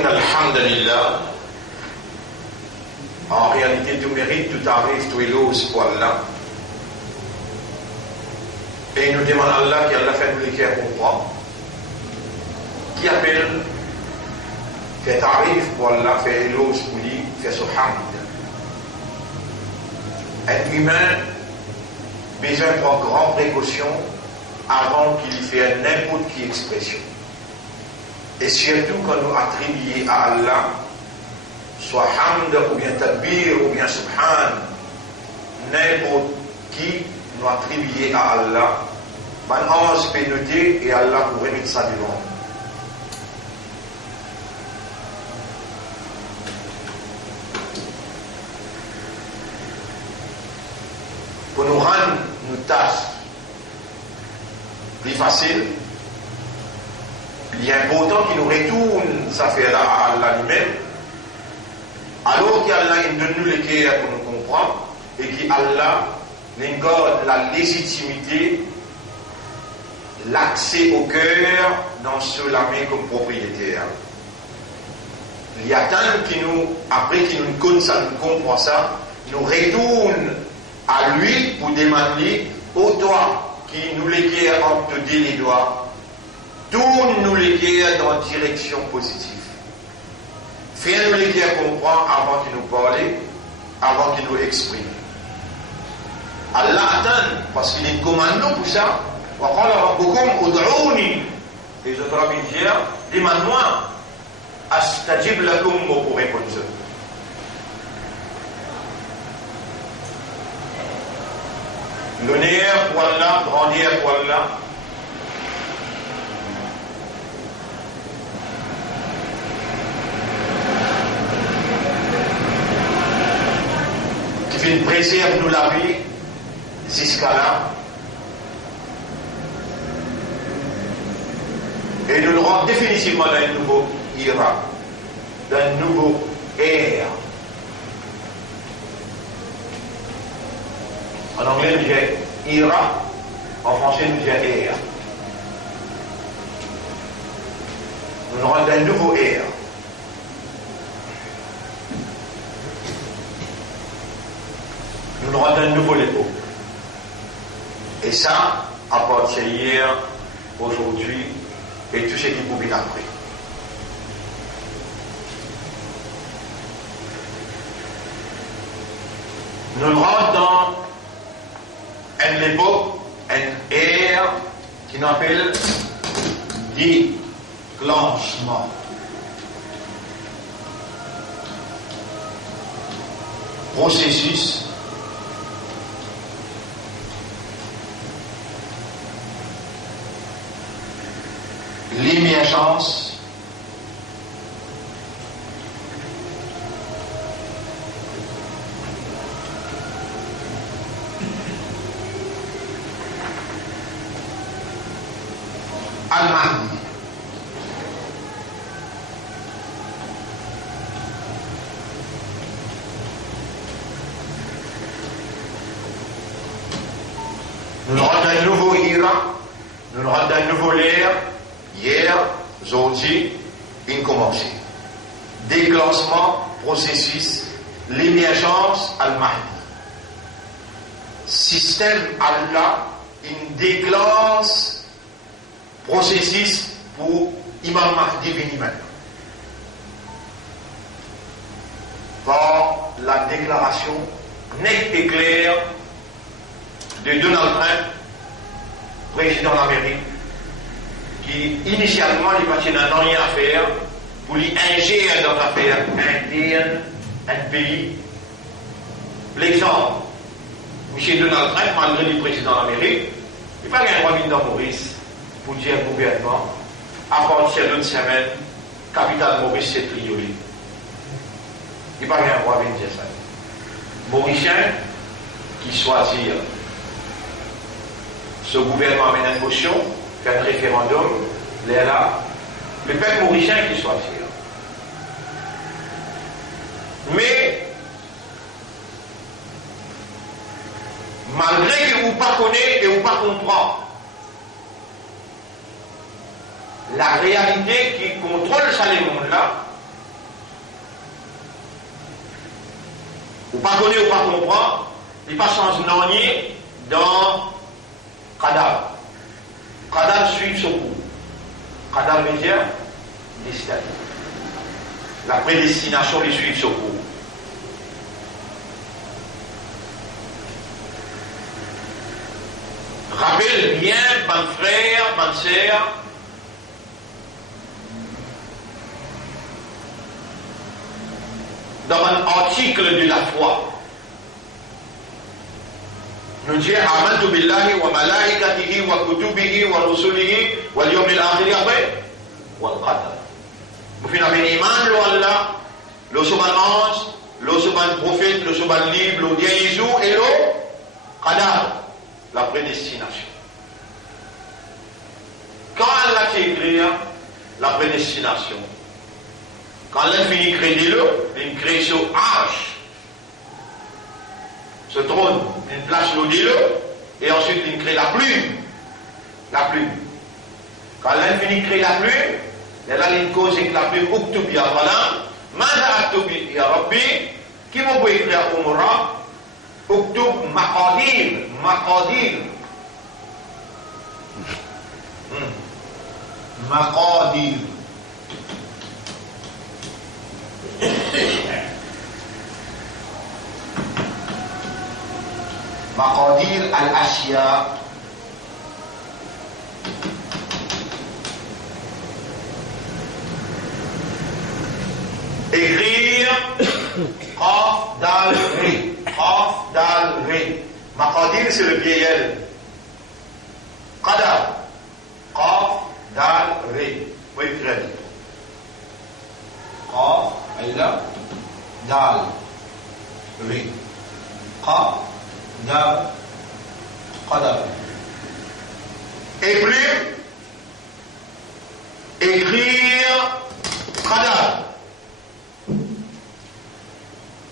إن الحمد لله. En réalité, tout mérite, tout arrive, tout est lousse pour Allah. Et nous demandons à Allah qui a fait nous l'écrire pour moi. Qui appelle, fait arrive pour Allah, fait lousse pour lui, fait son hamd. Un humain besoin de prendre grande précaution avant qu'il fasse n'importe quelle expression. Et surtout quand nous attribuons à Allah, soit hamd ou bien tabir ou bien subhan, n'importe qui nous attribuons à Allah, man ange peut noter et Allah pourrait mettre ça devant. Pour nous rendre nos tâches plus faciles, il est important qu'il nous retourne cette affaire-là à Allah lui-même, alors qu'Allah donne nous le cœur pour nous comprendre et qu'Allah nous garde la légitimité, l'accès au cœur dans ce la main comme propriétaire. Il y a tant qui nous, après qu'il nous connaît ça, nous comprend ça, nous retourne à lui pour demander au toi qui nous l'éclaire entre les doigts, tourne-nous l'éclaire dans une direction positive. Fais-nous l'éclaire comprendre avant qu'il nous parle, avant qu'il nous exprime. Allah attend, parce qu'il est commandant pour ça. Et je te rappelle dire, demande-moi, astajib lakum pour répondre. L'honneur pour Allah, grandeur pour Allah. Qui fait une préserve nous la vie jusqu'à là. Et nous le rend définitivement dans un nouveau era, dans un nouveau ère. En anglais, nous disons era, en français, nous disons ère. Nous le rendons dans un nouveau ère. Nous le rendons dans un nouveau époque. Et ça, à partir d'hier, aujourd'hui, et tout ce qui peut bien après. Nous rentrons dans une époque, une ère qui nous appelle déclenchement. Processus l'émergence Al-Mahdi. Nous rendons un nouveau Irak, nous rendons un nouveau l'ère. Hier, aujourd'hui, il commence. Déclenchement, processus, l'émergence al-Mahdi. Système Allah, il déclenche processus pour Imam Mahdi venir maintenant. Par la déclaration nette et claire de Donald Trump, président d'Amérique, qui initialement il partait dans rien à faire pour lui ingérer dans l'affaire interne, un pays. L'exemple, M. Donald Trump, malgré le président d'Amérique, il n'a pas un droit de dans Maurice pour dire au gouvernement, à partir d'une semaine, capitale Maurice s'est triolé. Il n'a pas un droit de dire ça. Mauricien qui choisit ce gouvernement amène une motion, fait un référendum, là, le peuple mauricien qui choisit. Mais, malgré que vous ne connaissez et vous ne comprenez la réalité qui contrôle ça les mondes là, ou pas connaître ou pas comprendre, il pas changer non-nier dans cadavre. Cadavre suit son cours. Cadavre veut dire destin. La prédestination lui suit son cours. Rappelle bien, mon frère, mon sœur, dans un article de la foi, nous disons Amantu billahi wa malaikatihi wa kutubihi wa rusulihi wa yawmil akhir après wal qadar. Nous faisons un iman lo Allah, le suban ange, le suban prophète, le suban livre, le dernier jour et le qadar, la prédestination. Quand Allah a écrit la prédestination, quand elle finit de créer il crée ce arche, ce trône, une place l'eau et ensuite il crée la plume. La plume. Quand elle finit de créer la plume, elle a une cause avec la plume, Uktub ya Qalam, Mada Aktub ya Rabbi, qui m'a pu écrire au Moura, Uktub Maqadir, Maqadir. Maqadir. Maqadir al-Ashya. Écrire Qaf Dal Ri. Qaf Dal Ri. Maqadir c'est le vieil. Qadar. Qaf Dal Ri. Oui, très bien. Qaf, Aïda, Dal Ri. Qaf Dal Qadar. Et plus, écrire Qadar.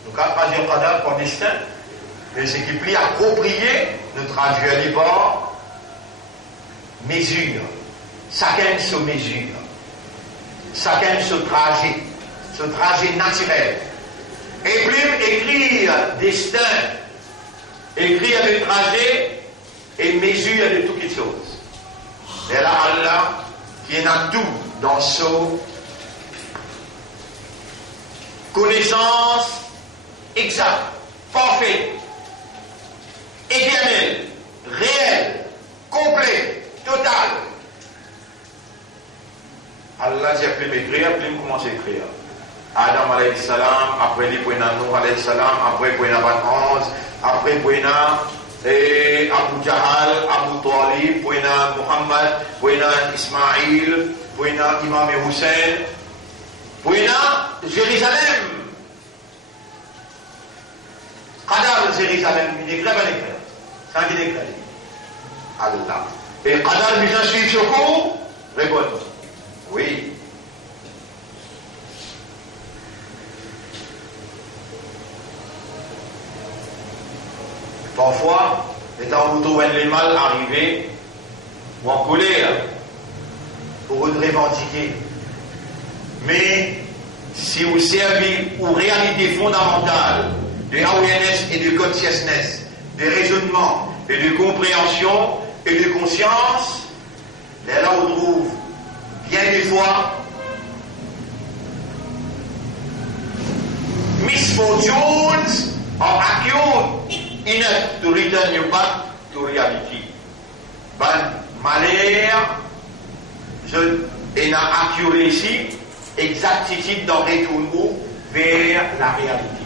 Donc, à pas dire Qadar comme destin, mais ce qui plie approprié, nous traduisons par mesure. Chacun se mesure. Chacun se trajet naturel. Et plus, écrire destin, écrire le trajet et mesure de toutes les choses. Et là, Allah, qui est dans tout, dans son connaissance exacte, parfaite, éternelle, réelle, complète, totale. Allah j'ai appelé m'écrire, puis il commence à écrire. Adam alayhi salam, après il y a Nour alayhi salam, après il y a Ban 11, après il y a Abu Jahal, Abu Talib, puis il y a Muhammad, puis il y a Ismaïl, puis il y a Imam Hussein, puis il y a Jérusalem. Qadar Jérusalem, il écrit, il écrit. Ça qui écrit. Allah. Et Qadar, il vient suivre ce cours, répond. Oui. Parfois, étant où trouvent les mal arrivés ou en colère pour revendiquer. Mais si vous servez aux réalités fondamentales de awareness et de consciousness, de raisonnement et de compréhension et de conscience, là on trouve bien des fois misfortunes are acute enough to return you back to reality. Ben, malheur et dans accuracy, exactitude dans retour vers la réalité.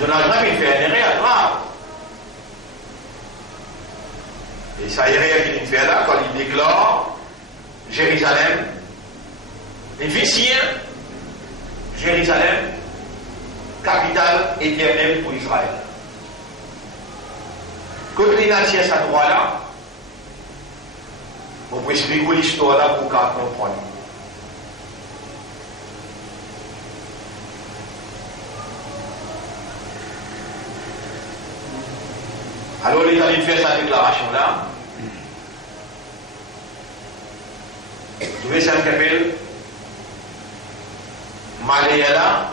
Donald Trump, il fait un erreur grave. Et ça erreur qu'il fait là, quand il déclare Jérusalem, il fait sien, Jérusalem, capitale éternelle pour Israël. Quand il a tiré sa droit là, on peut expliquer l'histoire là pour qu'on comprenne. Alors les amis fait sa déclaration là. Vous voyez, ça s'appelle Malayala,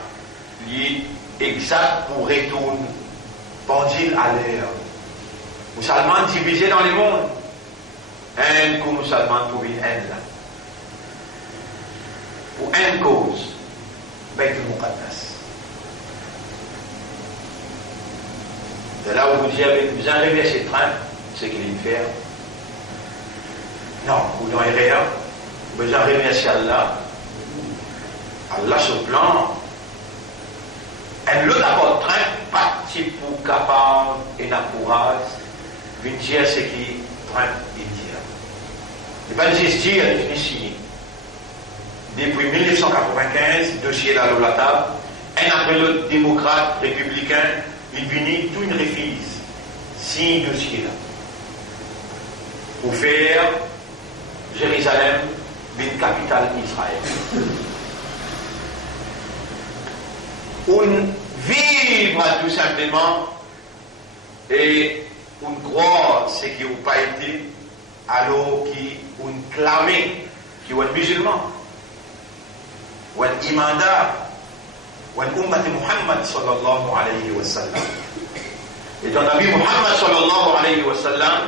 exact pour retourner pendule à l'air. Musulmans divisés dans le monde. Un coup musulman pour une haine là. Pour une cause, Bayt al-Muqaddas. De là où vous avez arrivé à ces trains, c'est qu'il est faire. Non, vous n'en avez rien. Vous arrivez à Allah. Allah se plan. Et le d'abord train, parti pour capable et n'a courage, une dire ce qui train et dire. Il va exister à définition. Depuis 1995, dossier là sur la table, un après l'autre démocrate, républicain, il finit tout une refuse. 6 dossiers là. Pour faire Jérusalem une capitale d'Israël. On vivre tout simplement et on croit ce qui n'a pas été alors qu'on clamait qui est musulman ou un imandar ou un ummat Muhammad sallallahu alayhi wa sallam. Et dans Nabi Muhammad sallallahu alayhi wa sallam,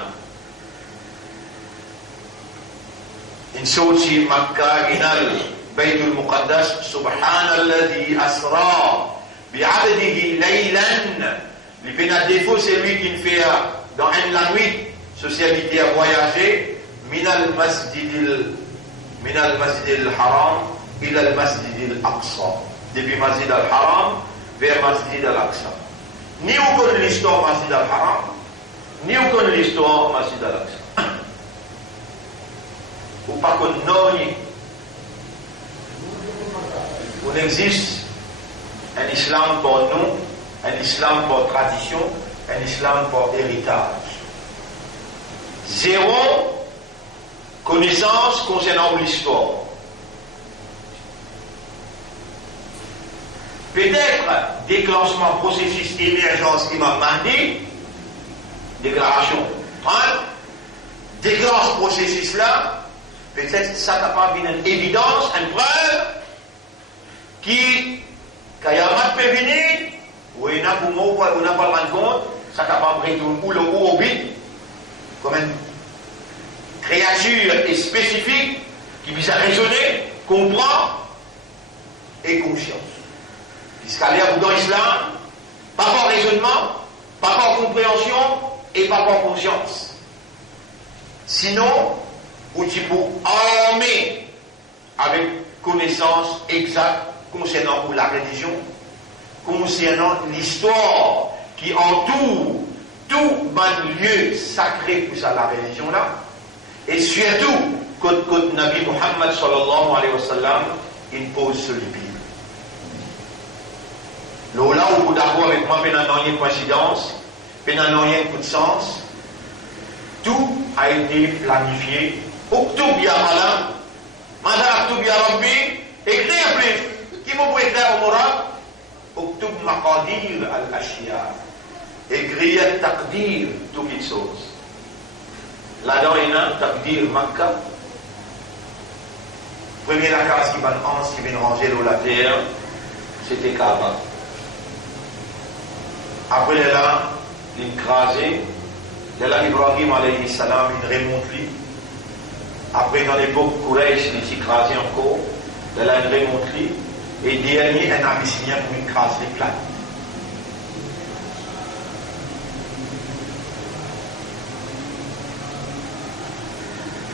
in sorti Makkah inal Bayt al-Muqaddas, subhanalladhi asra bi'abdihi laylan. Le pénal défaut, c'est lui qui fait dans la nuit, socialité à voyager, minal masjid al-haram ila al-masjid al-aqsa. Depuis masjid al-haram vers masjid al-aqsa. Ni on connaît l'histoire masjid al-haram, ni on connaît l'histoire masjid al-aqsa. Ou pas qu'on n'ogne. On existe un islam pour nous, un islam pour tradition, un islam pour héritage. Zéro connaissance concernant l'histoire. Peut-être déclenchement, processus, émergence, Imam Mahdi, déclaration 30, déclenche processus là, peut-être ça n'a pas une évidence, une preuve, qui, quand il y a un peut venir, ou il n'a pas rendu compte, ça n'a pas pris ou le ou au but, comme une créature spécifique qui puisse raisonner, comprendre et conscience. Puisqu'elle est dans l'islam, pas par raisonnement, pas par compréhension et pas par conscience. Sinon, tu peux armer avec connaissance exacte concernant la religion, concernant l'histoire qui entoure tout lieu sacré pour ça, la religion là, et surtout quand Nabi Muhammad sallallahu alayhi wa sallam il pose ce libye. Là où vous d'accord avec moi, pendant une coïncidence, pendant un coup de sens, tout a été planifié. Octobre Yamala, Mada Octobre Yarabbi, écrit en plus, qui m'a écrit au Mourad, Octobre Maqadir al-Ashia, écrit Taqdir, toutes les choses. Là-dedans, il y a Taqdir Makkah. Première case qui va ranger dans la terre, c'était Kaaba. Après là, il crasé. Là, Ibrahim alayhi salam, il remonte. Après, dans l'époque Quraysh, il s'est crasé encore. Là, il remonte. Et dernier, un Abyssinien pour une craser plate.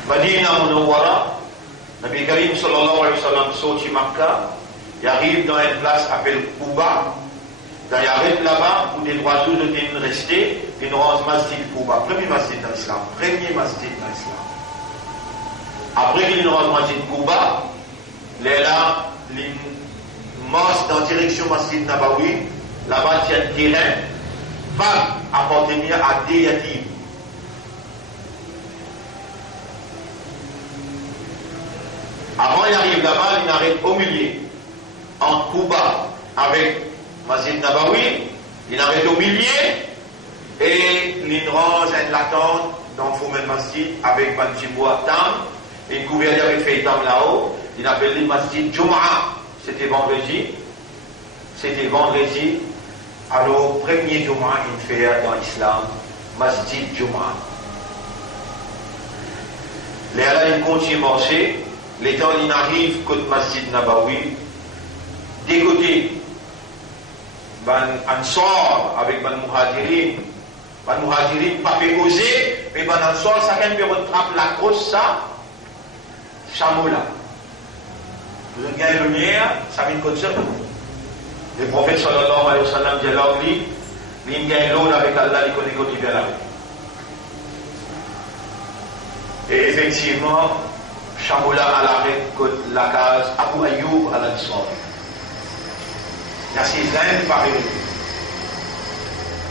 Madina Munawwara, Nabi Karim sallallahu alayhi wa sallam sorti Makkah, il arrive dans une place appelée Kouba. Il arrête là-bas où des oiseaux de restés, une rose masjid Kouba, premier masjid dans l'islam, Après qu'il y a une rose masjid Kouba, là, il marche dans la direction masjid Nabawi, là-bas il y a un terrain, va appartenir à des yatim. Avant il arrive là-bas, il arrête au milieu, entre Kouba avec Masjid Nabawi, il arrête au milieu et il range une latente dans le fond de masjid avec un petit bois tam, une couverture avec fait tam là-haut, il appelle le masjid Jum'a, c'était vendredi. C'était vendredi. Alors, premier Juma, une fête dans l'islam, Masjid Juma. Les Allah, ils continuent à marcher. Les temps, ils arrivent côté Masjid Nabawi. Des côtés, ban Ansar avec ban Muhajirin. Ban Muhajirin, pas fait causer, mais ban Ansar, ça quand même rattrape la grosse, ça, Chamoula. Vous avez gagné lumière, ça vient comme ça. Le prophète sallallahu alayhi wa sallam dit alors lui, il gagne l'eau avec Allah, il connaît qu'on y vient avec. Et effectivement, Chamoula à l'arrêt, la case, Abu Ayyub à l'Ansar. Il y a 6 ans, par exemple.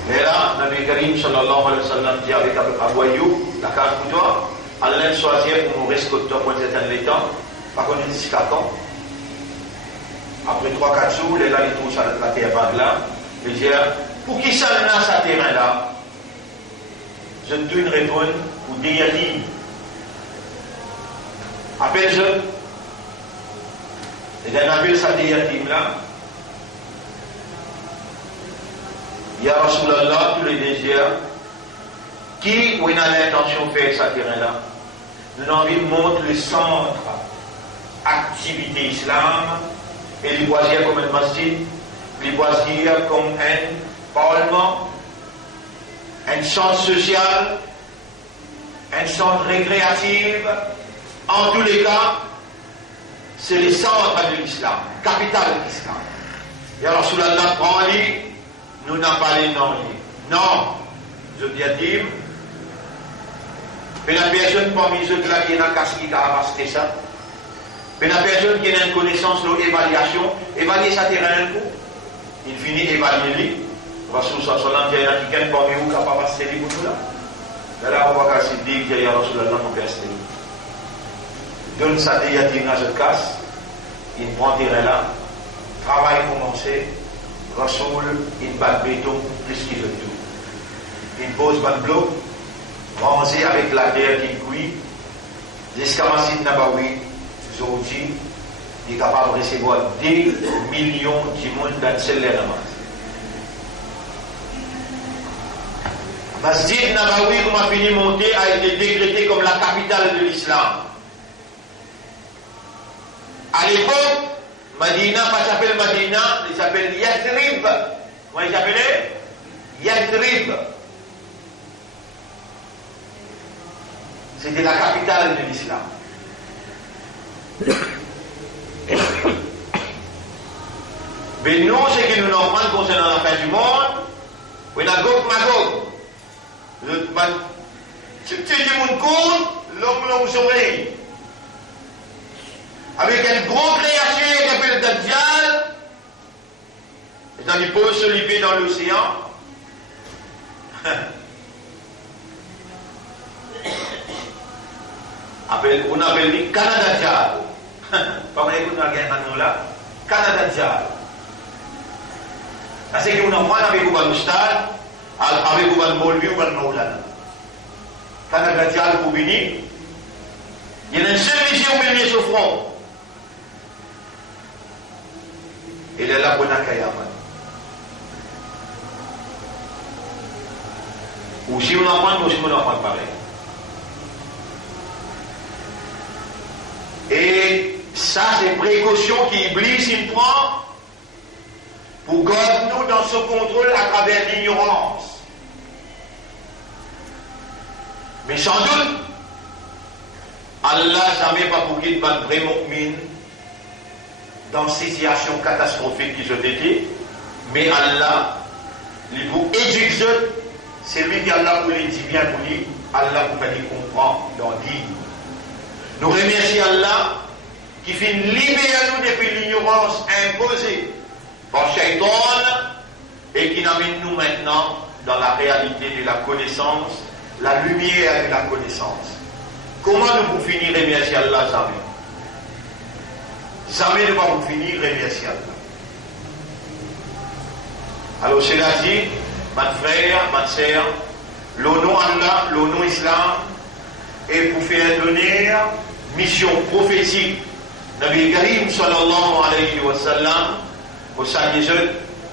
Mais là, Nabi Karim sallallahu alayhi wa sallam dit avec Abu Ayyub, la case pour toi, Allah choisit pour mourir ce que tu as pour un temps, par contre, il dit 4 ans. Après 3-4 jours, les là, ils touchent à la terre vague là. Ils disent, pour qui ça n'a ce terrain-là? Je te donne une réponse pour des yatim. Appelle-je. Et d'un appel ça des yatim là. Il y a Rasulallah, tous les désirs. Qui, où il a l'intention de faire ce terrain-là? Nous avons envie de montrer le centre activité islam. Et les boisières comme un masjid, les boisières comme un parlement, un centre social, un centre récréatif. En tous les cas, c'est le centre de l'islam, capitale de l'islam. Et alors, sous la prend dit, nous n'avons pas les noms. Non, je dis à dire, mais la personne parmi eux qui est dans le casque qui a avancé ça. Mais la personne qui a une connaissance de l'évaluation, évaluer sa terrain un coup, il finit d'évaluer lui. Rasul sallallahu alayhi wa sallam dit qu'il parmi vous qui a pas passé les bouts là. Là, on va casser dire qu'il y a Rasul Allah mon père. Donne sa déyatim dans cette casse, il prend terrain là, travail commencé, Rasul, il bat béton plus qu'il veut tout. Il pose ban bloc, rangé avec la terre qui cuit, jusqu'à Masjid Nabawi. Aujourd'hui, il est capable de recevoir 10 millions de monde dans seul namaz. Masjid Nabawi, comme a fini de monter, a été décrété comme la capitale de l'islam. À l'époque, Madina, pas s'appelle Madina, il s'appelle Yathrib. Comment il s'appelait? Yathrib. C'était la capitale de l'islam. Mais nous, ce qui nous apprend concernant la fin du monde, on a Gog Magog. Si tu dis mon compte, l'homme sourit. Avec un gros créature qui s'appelle Dajjal, et dans il peut se livrer dans l'océan. On appelle lui Canada. Pas mal écoute dans la guerre là. Canada. C'est qu'on apprend avec un stade, avec un molvi ou un maulana. Canada pour venir. Il y a une seule mission au milieu de ce front. Il est là pour Nakayama. Ou si on apprend, ou si on apprend pareil. Et ça, c'est précaution qu'Iblis il prend pour garder nous dans ce contrôle à travers l'ignorance. Mais sans doute, Allah jamais pas pour qu'il bat vrai mu'min dans ces situations catastrophiques qui ont été, mais Allah, il vous éduque, c'est lui qui Allah vous le dit bien pour lui, Allah vous fait comprendre, dans dit. Nous remercions Allah qui fait libérer nous depuis l'ignorance imposée par Shaitan et qui amène nous maintenant dans la réalité de la connaissance, la lumière de la connaissance. Comment nous pouvons finir remercier Allah jamais? Jamais ne va vous finir remercier Allah. Alors cela dit, ma frère, ma sœur, le nom Allah, le nom Islam, et pour faire donner mission prophétique Nabi Karim sallallahu alayhi wa sallam, au Saint-Jésus,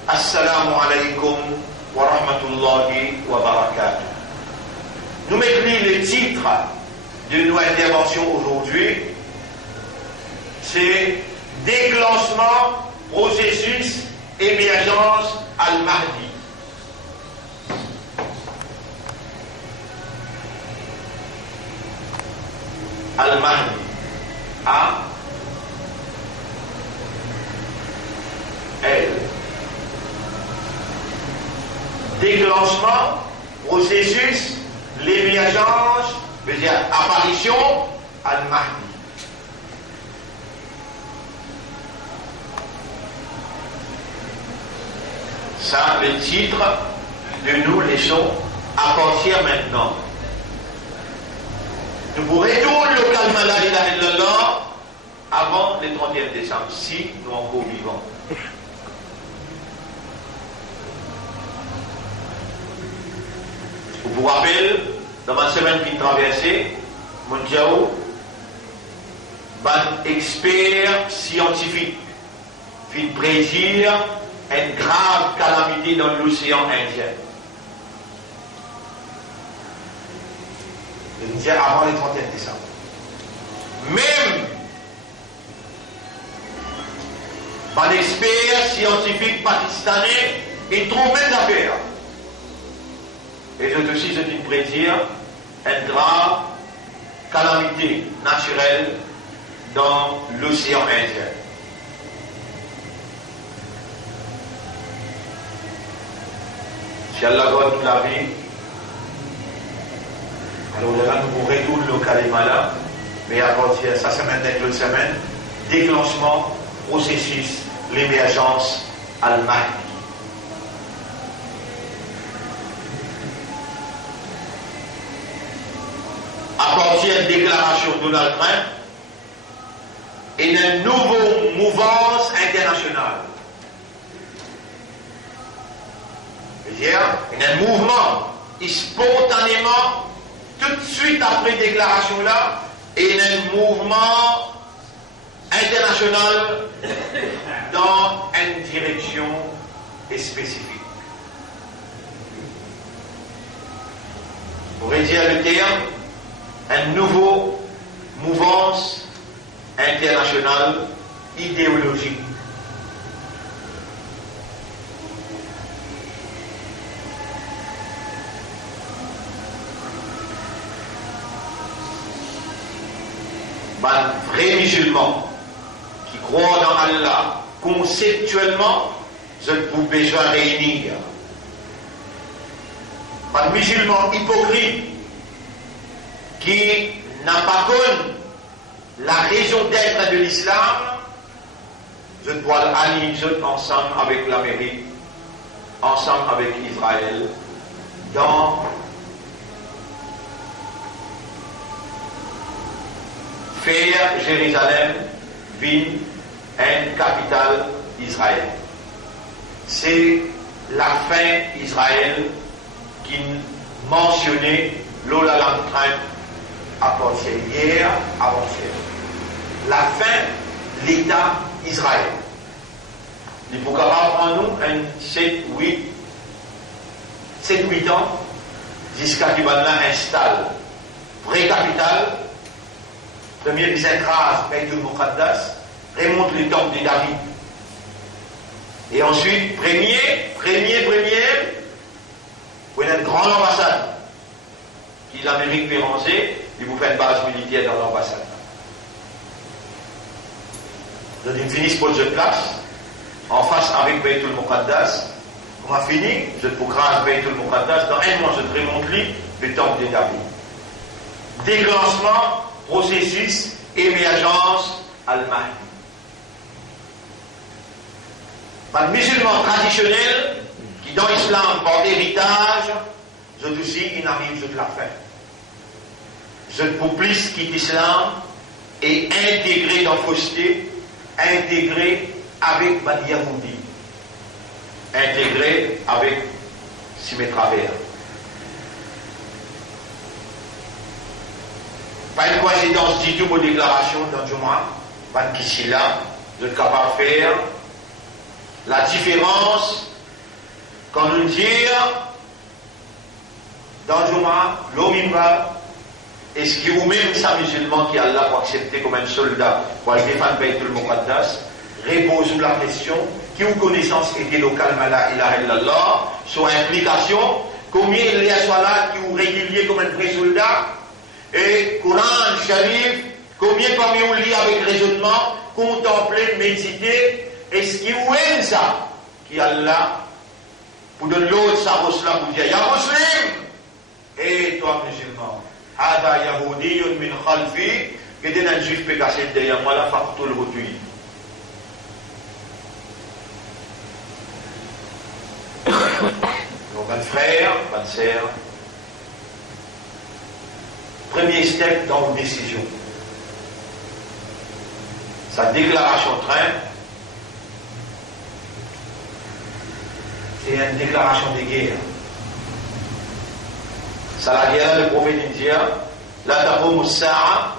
Assalamu alaykum wa rahmatullahi wa barakatuh. Nous mettons le titre de nos interventions aujourd'hui, c'est déclenchement, processus, émergence al-Mahdi. Al-Mahdi. A. L. Déclenchement, processus, l'émergence, veut dire apparition, al-Mahdi. Ça, le titre de nos leçons à partir maintenant. Nous pourrons retourner le calme la ilaha illallah avant le 31 décembre, si nous encore vivants. Je vous rappelle, dans ma semaine qui traversait, mon diao, un expert scientifique fit prédire une grave calamité dans l'océan Indien. Je disais avant le 31 décembre. Même un expert scientifique pakistanais est trompé d'affaires. Et je aussi, je dis prédire une grave calamité naturelle dans l'océan Indien. Si Allah donne toute la vie, alors là, nous retournons le kalima là, mais à partir de ça, semaine avec l'autre semaine, déclenchement, processus, l'émergence al-Mahdi. À partir de la déclaration de Donald Trump, il y a une nouvelle mouvance internationale. C'est-à-dire, il y a un mouvement, et spontanément, tout de suite après la déclaration là, il y a un mouvement international dans une direction spécifique. Pour dire le terme, une nouvelle mouvance internationale idéologique. Les vrais musulmans qui croient dans Allah conceptuellement, je ne peux besoin réunir. Les musulmans hypocrites qui n'a pas connu la raison d'être de l'islam, je dois aller ensemble avec l'Amérique, ensemble avec Israël, dans faire Jérusalem ville une capitale d'Israël. C'est la fin d'Israël qui mentionnait Lola Trump à partir hier, avant-hier. La fin de l'État d'Israël. Il faut prendre nous un 7-8 ans jusqu'à ce qu'on installe vraie capitale. Premier, ils écrasent Beitul Muqaddas, remontent le temple de David. Et ensuite, premier, vous avez une grande ambassade qui l'Amérique fait ranger, et vous faites une base militaire dans l'ambassade. Vous avez une finie pour cette place, en face avec Beitul Muqaddas. On a fini, je vous grâce Beitul Muqaddas, dans un mois, je remonte le temple de David. Déclenchement, processus, émergence, al-Mahdi. Les musulmans traditionnels, qui dans l'islam portent héritage, je aussi, ils arrivent de la fin. Je pour plus quitter l'islam et intégrer dans la fausseté, intégrer avec Badi Yahoudi, intégrer avec Simé Travers. Pas une coïncidence du tout aux déclarations dans Juma, Qui là, vous êtes capable de faire la différence quand nous disons dans le Juma, l'homme va, est-ce qu'il ou même sa musulman qui est là pour accepter comme un soldat pour aller défendre Baytul Muqaddas, repose la question qui ou connaissance était locale, la ilaha illallah, sur implication, combien il y a soit là qui ou régulier comme un vrai soldat, et Coran, Sharif, combien parmi vous lit avec raisonnement, contempler, méditer, est-ce qu'il ou aime ça, qui est là, pour donner l'autre sa là pour dire, ya muslim, et toi musulman, hada yahoudiyun min khalfi, que t'es un juif peut cacher derrière moi, là, faut le retuer. Donc, un frère, une sœur, premier step dans vos décisions. Sa déclaration de train, c'est une déclaration de guerre. Ça la guerre, le prophète indien, la taboum sa'a,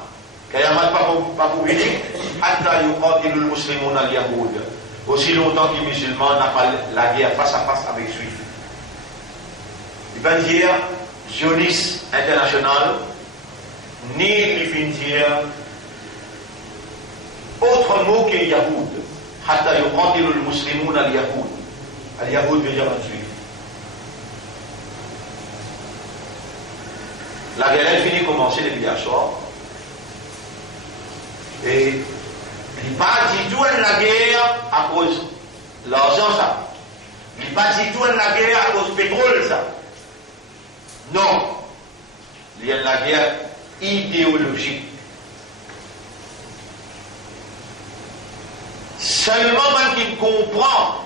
kayamat pas pour venir, hatta yuqatilul muslimun al yahoud. Aussi longtemps que les musulmans n'ont pas la guerre face à face avec les juifs. Il va dire, Zioniste international, ni les finir autre mot que Yahoud. Hatta yuqatilul muslimun al yahoud. Al yahoud veut dire un juif. La guerre elle finit commencer depuis la soir. Et il n'est pas du tout la guerre à cause de l'argent, ça. Il n'est pas du tout la guerre à cause du pétrole, ça. Non. Il y a la guerre idéologique. Seulement quand il comprend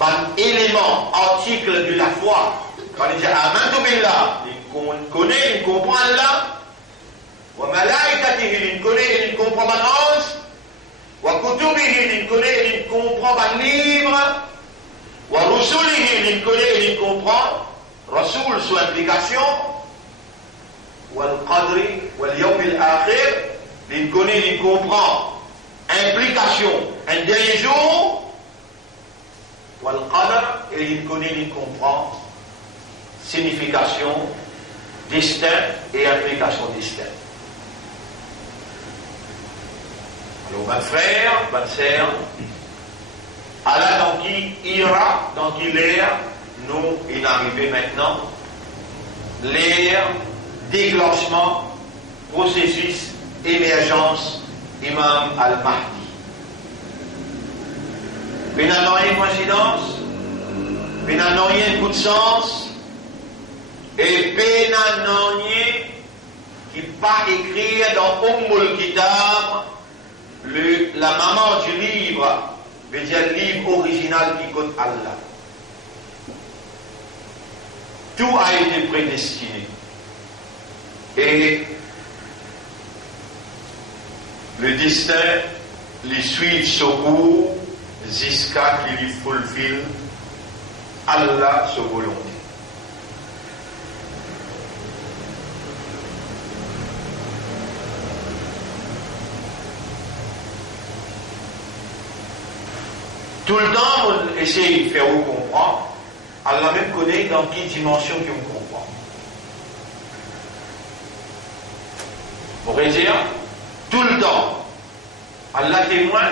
un élément, article de la foi, quand il dit Amantu billah, il connaît, il comprend Allah. Wa malaikatihi, il connaît, il comprend un ange. Wa kutubihi, il connaît, il comprend un livre. Wa rusulihi, il connaît, il comprend. Rasoul sous implication. Wa al-qadri, wa al-yawm al-akhir, il connaît, il comprend. Implication, un dernier jour. Wa al-qadr, et il connaît, il comprend. Signification, destin et implication destin. Alors, mon frère, ma sœur, Allah dans qui ira, dans qui l'ère, nous, il est arrivé maintenant, l'ère, déclenchement, processus, émergence, Imam Al-Mahdi. Mais n'a rien de coïncidence, mais n'a rien de coup de sens, et n'a rien qui pas écrire dans Ummul Kitab, la maman du livre, veut dire le livre original qui compte Allah. Tout a été prédestiné. Et le destin les suit secours jusqu'à qu'il fulfill Allah sa volonté. Tout le temps, on essaye de faire vous comprendre. Allah même connaît dans quelle dimension qu'on comprend. On pourrait dire, tout le temps, Allah témoin,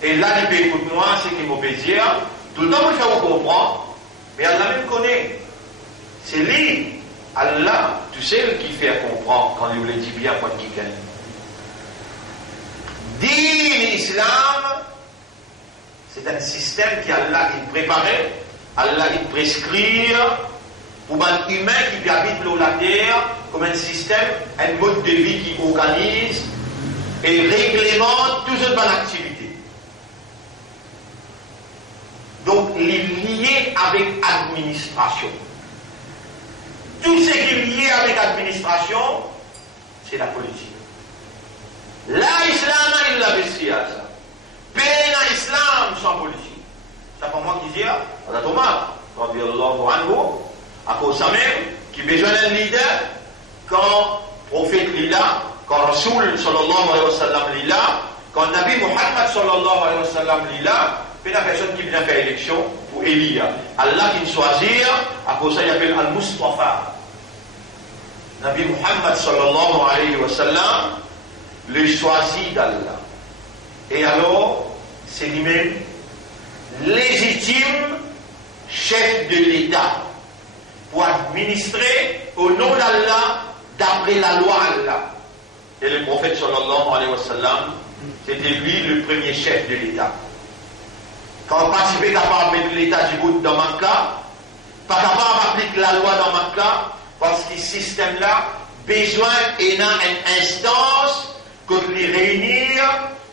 et là, il peut écouter moi, c'est qu'il m'a peut dire, tout le temps, on fait vous comprendre, mais Allah même connaît. C'est lui, Allah, tu sais, qui fait comprendre quand il vous le dit bien, quand il gagne. Dit l'islam, c'est un système qui Allah il préparait, Allah il prescrit pour un humain qui habite la terre comme un système, un mode de vie qui organise et réglemente toute une bonne activité. Donc il est lié avec administration. Tout ce qui est lié avec administration, c'est la politique. Là, l'islam il l'a vesté à ça. Peine à l'islam sans politique. C'est pas moi qui dis, on a Thomas, à cause de ça même, qui a besoin d'un leader, quand le prophète est là, quand Rasoul sallallahu alayhi wa sallam est là, quand Nabi Muhammad sallallahu alayhi wa sallam est là, il y a une personne qui vient faire élection pour élire. Allah qui choisit, à cause ça il appelle Al-Mustafa. Nabi Muhammad sallallahu alayhi wa sallam le choisit d'Allah. Et alors, c'est lui-même légitime chef de l'État pour administrer au nom d'Allah d'après la loi Allah. Et le prophète sallallahu alayhi wa sallam, c'était lui le premier chef de l'État. Quand on participait capable de mettre l'État du bout dans Makkah, pas capable d'appliquer la loi dans Makkah, parce que ce système-là, besoin d'une instance que les réunir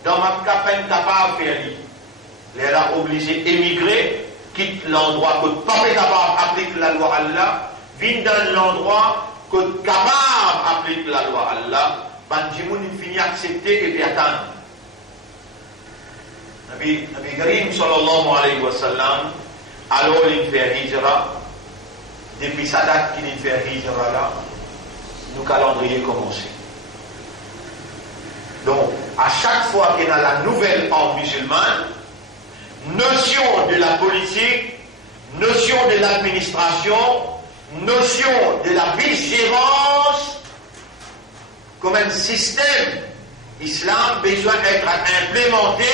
dans Makkah, peine capable de faire. Elle a obligé d'émigrer, quitte l'endroit que pas capable d'appliquer la loi Allah, vient dans l'endroit que capable d'appliquer la loi Allah, Banjimoun finit accepter et puis attendre. Nabi Karim sallallahu alayhi wa sallam, alors il fait hijra, depuis sa date qu'il fait hijra là, nous calendrier commencé. Donc, à chaque fois qu'il y a la nouvelle ordre musulmane, notion de la politique, notion de l'administration, notion de la vigilance, comme un système, l'islam besoin d'être implémenté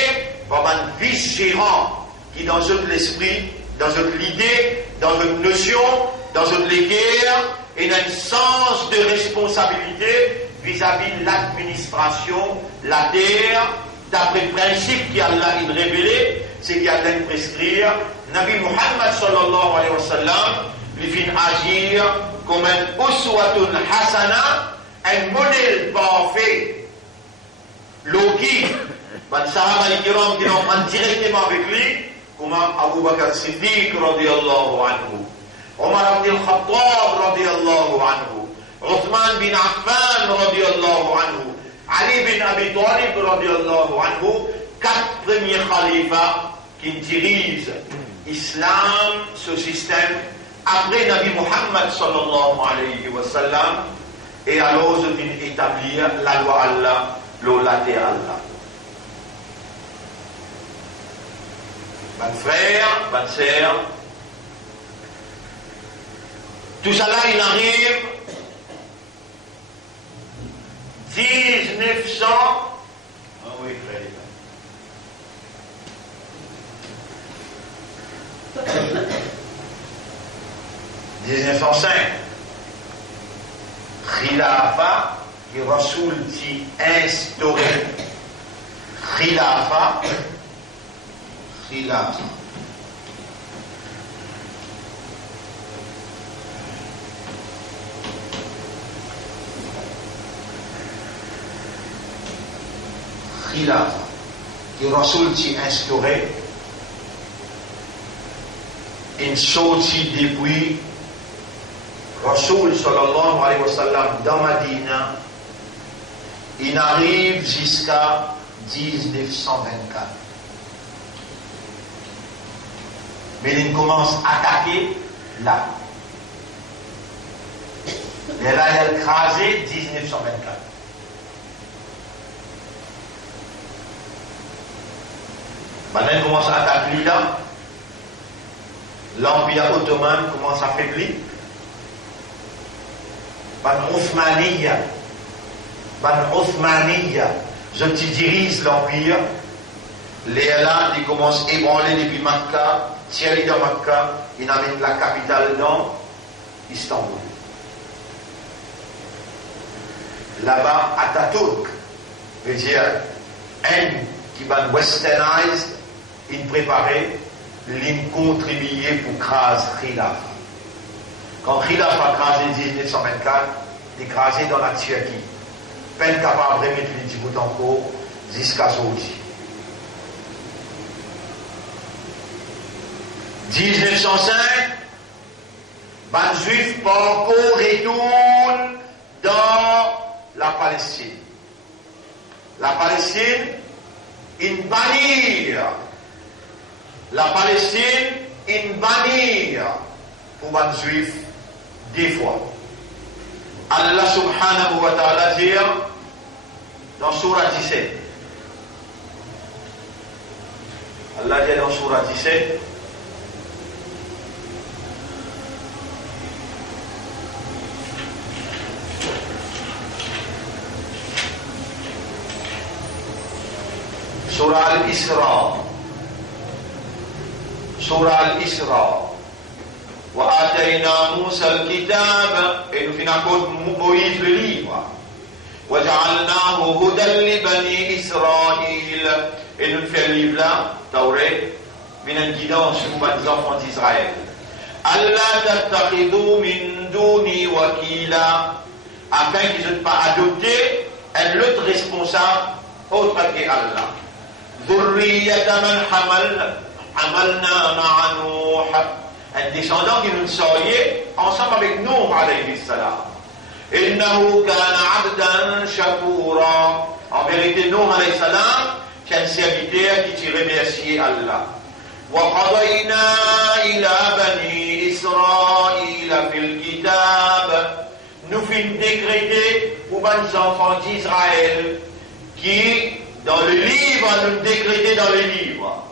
par un vice-gérant qui dans notre esprit, dans notre idée, dans notre notion, dans notre guerre, et un sens de responsabilité vis-à-vis de l'administration, la terre, d'après le principe qu'Allah a révélé, c'est qu'Allah a prescrire. Nabi Muhammad sallallahu alayhi wa sallam, lui fait agir comme un uswatun hasana, un modèle parfait. Loki, les Sahaba et Kiram qui l'ont directement avec lui, comme Abu Bakr Siddiq radiyallahu anhu, Omar ibn al-Khattab radiyallahu anhu, Uthman bin Affan radiyallahu anhu, Ali bin Abi Talib radiyallahu anhu, 4 premiers khalifas qui dirigent l'islam, ce système, après Nabi Muhammad sallallahu alayhi wa sallam, et alors ils ont établi la loi Allah, l'olate Allah. Mes frères, mes sœurs, tout ça là, il arrive 1900. Ah oui, frère. 1905. Khilafa, qui Rasoul dit instauré. Khilafa. Khilafa. Khilafa, qui Rasoul dit instauré. Une sortie depuis Rasoul sallallahu alayhi wa sallam dans Madina, il arrive jusqu'à 1924. Mais il commence à attaquer là. Et là, il a écrasé 1924. Maintenant, il commence à attaquer là. L'Empire ottoman commence à faiblir. Ban Othmaniya, je te dirige l'Empire. Les là, ils commencent à ébranler depuis Makkah, Thierry de Makkah, ils amènent la capitale dans Istanbul. Là-bas, Atatürk veut dire un qui va westernized, il préparait, il contribuait pour craser Khilafa. Quand Khilafa a crasé en 1924, il a crasé dans la Turquie. Peine capable de remettre les bout encore jusqu'à aujourd'hui. 1905, les Juifs encore retournent dans la Palestine. La Palestine, ils bannirent. La Palestine, ils bannirent pour les Juifs 2 fois. Allah subhanahu wa ta'ala dit dans Surah 17. Allah dit dans Surah 17, Surah Al-Isra, Surah Al-Isra, wa atayna Musa al-kitab, et nous finissons Moïse le livre, wa ja'alnahu hudan li bani Israël, et nous faisons le livre là, Tauret, une guidance pour les enfants d'Israël. Allah tattakhidou min duni wakila, afin qu'ils ne soient pas adoptés un autre responsable autre que Allah. ذرية من حملنا مع نوح, un descendant qui nous soyait ensemble avec Nuh alayhi salam. إنه كان عبدا شكورا, en vérité Nuh alayhi salam c'est un serviteur qui tient remercier Allah. وقضينا إلى بني إسرائيل في الكتاب, nous fîmes décréter aux les enfants d'Israël qui dans le livre, nous décréter dans le livre.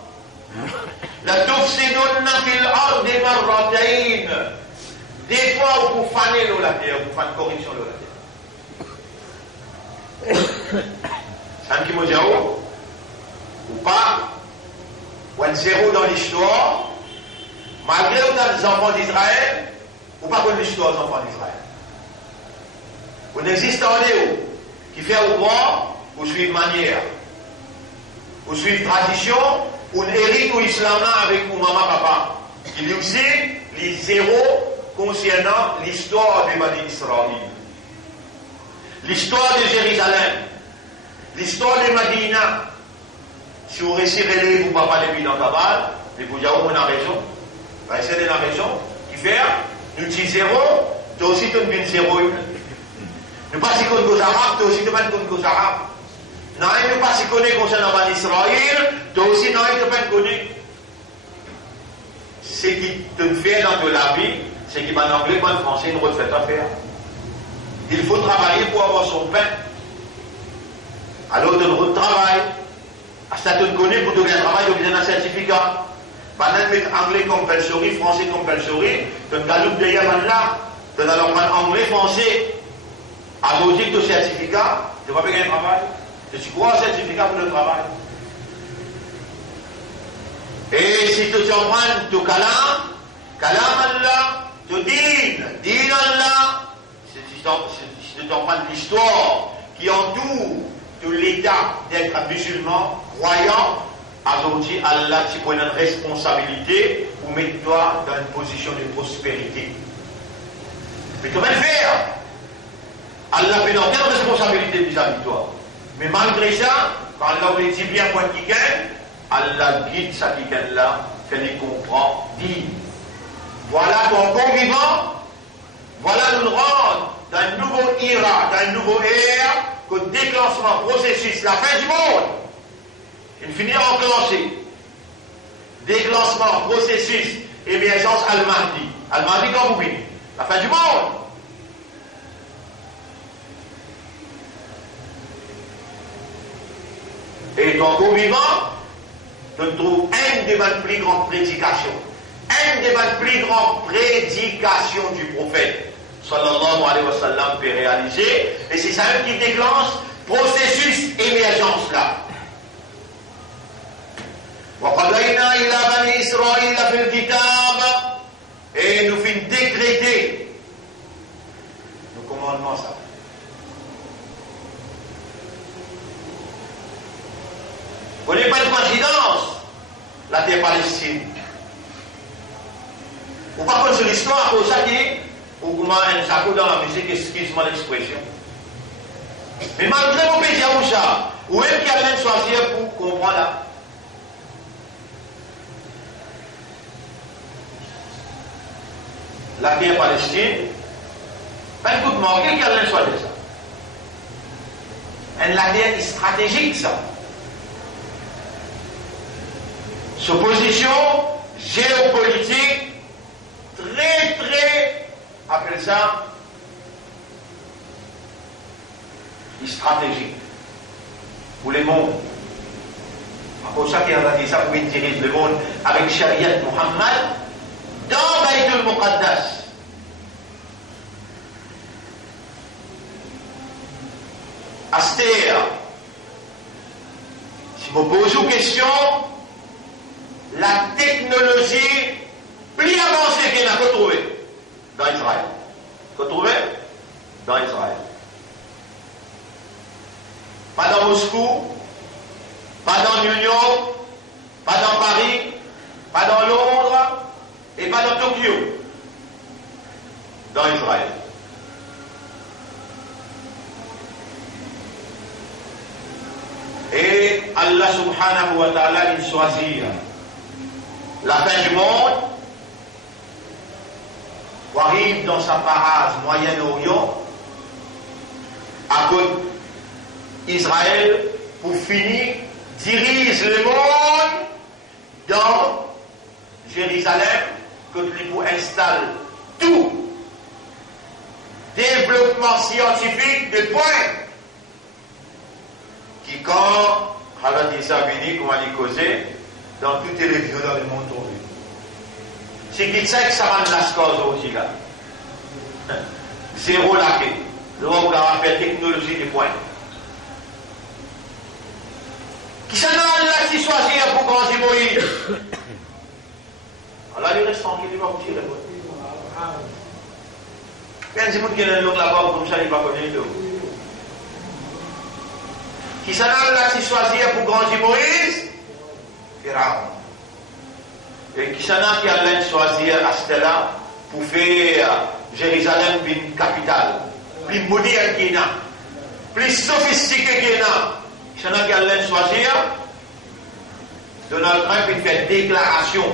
La tufsidunna fil ardi marratayn. Des fois, vous fanez la terre, vous faites correction de la terre. Un qui m'a dit, ou pas, ou un zéro dans l'histoire, malgré autant des enfants d'Israël, ou pas comme l'histoire des enfants d'Israël. On existe en Léo, qui fait au droit, ou suivre manière. Ou suivre tradition, ou hérite ou islam là avec ou maman papa. Il y a aussi les zéros concernant l'histoire de Bani Israël. L'histoire de Jérusalem. L'histoire de Madina. Si vous réussirez vous papa depuis dans Kabal, mais vous avez une raison. C'est de la raison qui fait, nous disons zéro, toi aussi tu as une zéro. Nous pas si qu'on cause arabe, toi aussi tu as une cause arabe. Non, il ne pas si connaît concernant Bani Israël, toi aussi, non, il ne pas connaît. Ce qui te fait dans de la vie, c'est qu'il va en anglais, pas en français, une refaite à faire. Il faut travailler pour avoir son pain. Alors, tu ne travailles. Ça te connaît pour te gagner un travail, tu as besoin d'un certificat. Pendant que anglais compulsory, français compulsory, tu as une galoupe de Yaman là, tu as alors anglais, français. À logique de certificat, tu ne vas pas gagner un travail. Tu crois un certificat pour le travail. Et si tu comprends tout kalam Allah, tu dis Allah, si tu comprends l'histoire qui entoure tout l'état d'être musulman, croyant, aujourd'hui Allah tu prends une responsabilité pour mettre toi dans une position de prospérité. Mais tu vas le faire. Allah fait aucune responsabilité vis-à-vis de toi. Mais malgré ça, quand Allah vous dit bien quoi qu'il gagne, Allah guide sa qui gagne là, qu'elle comprend, dit. Voilà ton bon vivant, voilà nous rendre dans un nouveau era, dans un nouveau ère, que déclenchement, processus, la fin du monde, il finit enclenché. Déclenchement, processus, émergence Al-Mahdi. Al-Mahdi quand vous venez, la fin du monde. Et ton beau vivant, tu trouves une des plus grandes prédications. Une des plus grandes prédications du prophète, sallallahu alayhi wa sallam, peut réaliser. Et c'est ça qui déclenche processus émergence là. وَقَضَيْنَا إِلَى بَنِي إِسْرَائِيلَ فِي الْكِتَابِ, et nous fîmes décréter nos commandements ça. Vous n'avez pas de coïncidence, la terre Palestine. Ou pas contre l'histoire, pour ça qui est, ou comment un saco dans la musique, excuse-moi l'expression. Mais malgré vos pays à ça, où est-ce qu'il y a même choisir pour comprendre là? La terre Palestine, ben écoute-moi, qui a même choisi ça? La terre est stratégique ça. Sa position géopolitique très, appelle ça, stratégique. pour le monde. Pour ça qu'il a dit ça, pour diriger le monde avec Shariat Muhammad dans Baytul Muqaddas. Aster, si je me pose une question, la technologie plus avancée qu'il a retrouvée dans Israël. Retrouvée dans Israël. Pas dans Moscou, pas dans New York, pas dans Paris, pas dans Londres et pas dans Tokyo. Dans Israël. Et Allah subhanahu wa ta'ala, il choisit la fin du monde, ou arrive dans sa parade Moyen-Orient, à côté Israël, pour finir, dirige le monde dans Jérusalem, que pour installer tout développement scientifique de pointe. Qui quand Khaled Issa vini, comme on dit causé, dans toute télévision dans le monde tourné. C'est qui sait que ça va la cause aussi là. Zéro laqué. Donc on va faire technologie de pointe. Qui s'en a là qui choisit pour grandir Moïse? Alors il reste tranquille, il va vous tirer. Il y a des gens qui ont l'autre là-bas, comme ça il va connaître l'autre. Qui s'en a là qui choisit pour grandir Moïse? Pharaon. Et qui s'en a qui a choisir Astella pour faire Jérusalem une capitale, plus moderne qu'il y a, plus sophistiquée qu'il y a. Qui s'en a qui a choisir? Donald Trump il fait déclaration.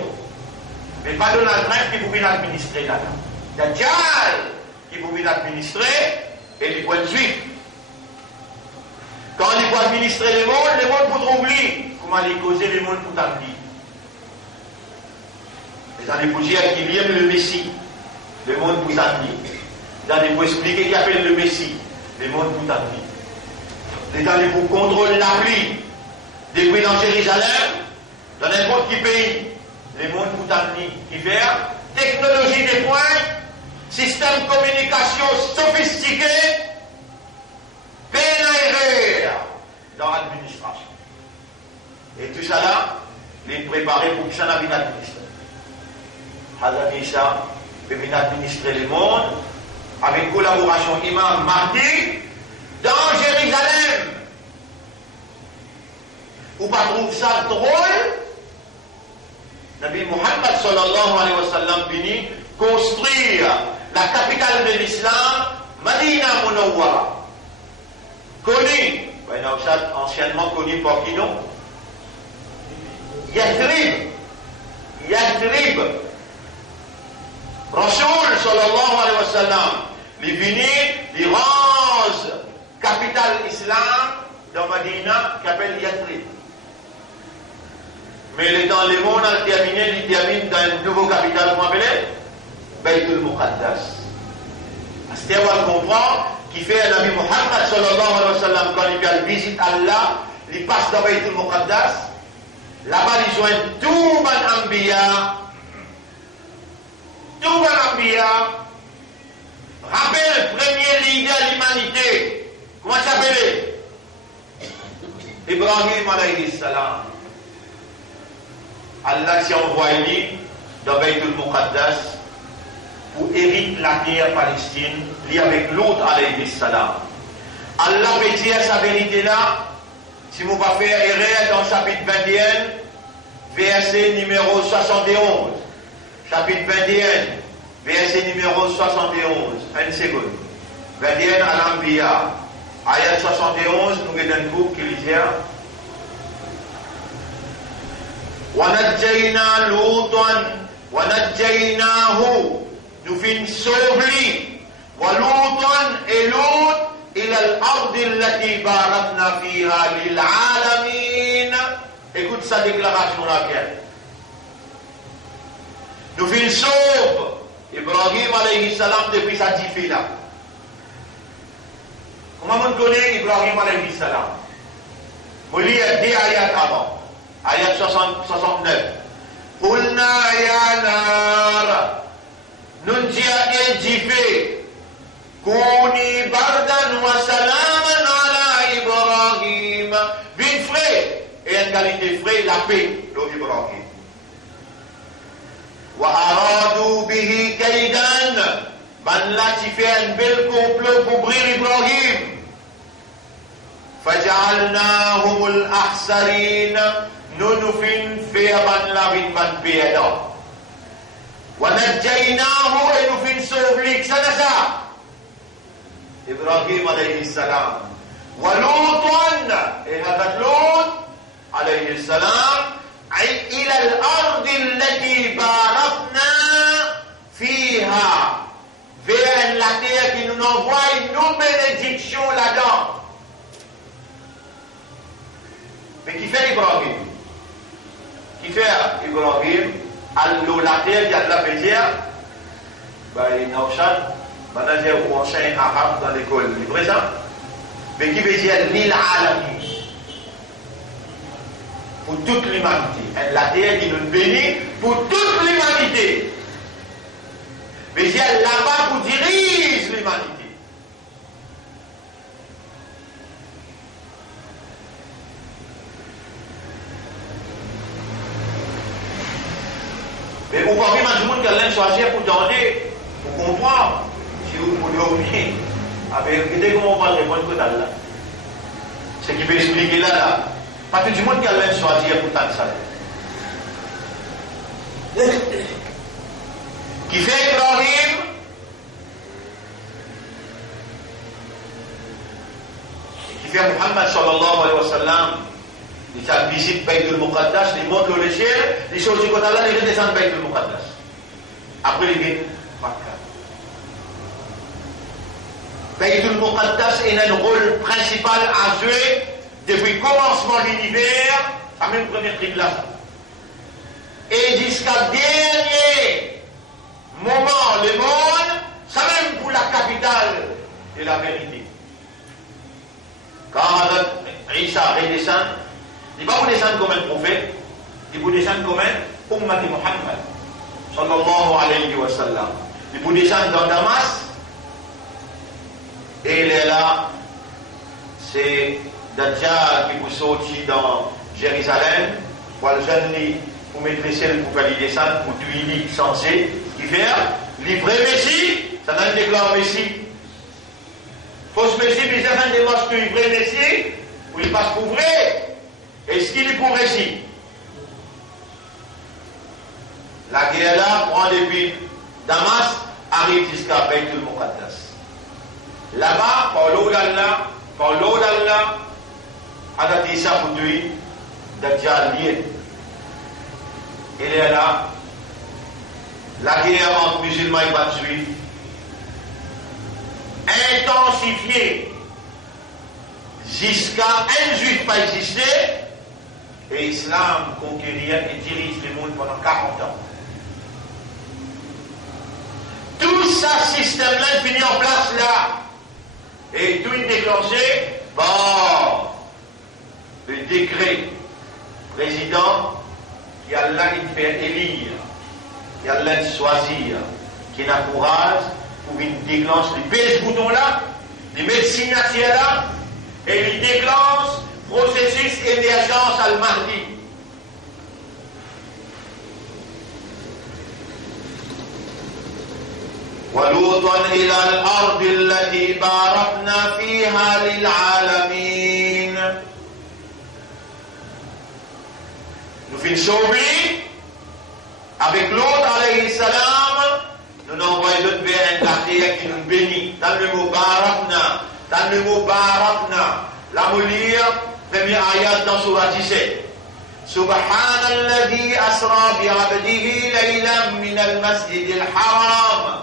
Mais pas Donald Trump qui pouvait l'administrer là. Dajjal qui pouvait l'administrer et du point de vue. Quand il faut administrer le monde pour troubler. Comment aller causer le monde pour t'appeler? Les années pour dire qu'il aime le Messie, le monde pour t'appeler. Les années pour expliquer qu'il appelle le Messie, le monde pour t'appeler. Les années pour contrôler la pluie, depuis dans Jérusalem, dans n'importe quel pays, le monde pour t'appeler. Qui fait technologie des points, système de communication sophistiqué, pénètre dans l'administration. Et tout ça là, il est préparé pour que ça n'a pas administré. Hazrat Issa peut venir administrer le monde avec collaboration Imam Mahdi dans Jérusalem. Ou pas trouve ça drôle? Nabi Muhammad sallallahu alayhi wa sallam venu construire la capitale de l'islam, Madina Munawwara. Connu, anciennement connu par qui non? Yathrib. Rasoul sallallahu alayhi wa sallam, il venu, il range capitale islam dans Madina qui s'appelle Yathrib. Mais dans le monde, il termine dans une nouvelle capitale, comment appelez? Baytul Muqaddas. C'est à voir comprendre qui fait un Nabi Muhammad sallallahu alayhi wa sallam quand il fait visite Allah, il passe dans Baytul Muqaddas. Là-bas, il joint tout les Anbiya. Tout les Anbiya. Rappelle le premier leader de l'humanité. Comment il s'appelait? Ibrahim alayhi salam. Allah s'est envoyé dans Baytul Muqaddas pour hériter la guerre Palestine, liée avec l'autre alayhi salam. Allah peut dire sa vérité là, si vous ne pas faire erreur dans le chapitre 21, verset numéro 71. Chapitre 21, verset numéro 71. Une seconde. 21 à l'Anbiya. Ayat 71, nous avons un groupe qui lisait. وَنَجَّيْنَا لُوطًا وَنَجَّيْنَاهُ nous vîmes sauver وَلُوطًا et Lut إِلَى الْأَرْضِ الَّتِي بَارَكْنَا فِيهَا لِلْعَالَمِينَ. Écoute sa déclaration laquelle. Nous vîmes sauver Ibrahim alayhi salam depuis sa diffi là. Comment on connaît Ibrahim alayhi salam? Vous lisez 10 ayats avant. Ayat 69. Qulna ya nar. Nunjia el-jife. Kouni bardan wa salaman ala Ibrahim. Vite frais. Et en qualité frais, la paix. L'eau Ibrahim. Wa aradu bihi kaidan. Ban là tu fais un bel complot pour briller Ibrahim. فجعلناهم الأخسرين ننفن في ban la vin ban péada. ونجيناه ونفن سوفليك سنسا إبراهيم عليه السلام ولوطا هذا لوط عليه السلام إلى الأرض التي باركنا فيها vers la terre qui nous envoie une bénédiction là-dedans. Mais qui fait Ibrahim? Qui fait Ibrahim? Alors la terre qui a de la plaisir, il on enseigne arabe dans l'école, c'est vrai ça? Mais qui veut dire l'île Alami? Pour toute l'humanité. La terre qui nous bénit pour toute l'humanité. Mais il y a là-bas pour dirige l'humanité. Mais vous voyez, tout le monde qui a l'air choisir pour demander, pour comprendre, si vous pouvez oublier, regardez comment on va répondre que là. Ce qui peut expliquer là. Pas tout le monde qui a l'air choisir pour tant de ça. Qui fait Ibrahim? Qui fait Muhammad sallallahu alayhi wa sallam? Il visite Baytul Muqaddas, il monte le ciel, il chose du côté là, il redescend Baytul Muqaddas. Après, il vient Makkah. Baytul Muqaddas a un rôle principal à jouer depuis le commencement de l'univers, à même première tribulation. Et jusqu'à dernier moment, le monde, ça même pour la capitale de la vérité. Quand Isa redescend, il ne va pas vous descendre comme un prophète, il vous descendre comme un Ummati Muhammad, sallallahu alayhi wa sallam. Il vous descendre dans Damas, et il est là, c'est Dajjal qui vous sortit dans Jérusalem, pour le jeune lit, pour mettre les selles pour faire les descendre, pour tuer les censés, qui fait livrer Messie, ça n'a pas déclaré Messie. Fausse Messie, puis ça fait des masques que livrer Messie, pour il passe pour vrai. Est-ce qu'il est pour Messie? La guerre là prend depuis Damas, arrive jusqu'à Baytul Muqaddas. Là-bas, par l'eau d'Allah, a dit ça pour tuer Dajjal lié. Il est là. La guerre entre musulmans et pas juifs intensifiée jusqu'à un juif pas exister et l'islam conquérir et dirige le monde pendant 40 ans. Tout ce système-là finit en place là. Et tout est déclenché par le décret président qui a là qui fait élire, qui a là choisir, qui a courage pour qu'il déclenche les belles boutons là, les mettre signature là, et il déclenche processus émergence al-Mahdi. ولوطا إلى الأرض التي باركنا فيها للعالمين. Nous finissons avec Lot alayhi salam, nous envoyons l'autre vers la terre qui nous bénit. Dans le mot barakna, la moulir, premier ayat dans Surah 17. سبحان الذي أسرى بعبده ليلا من المسجد الحرام.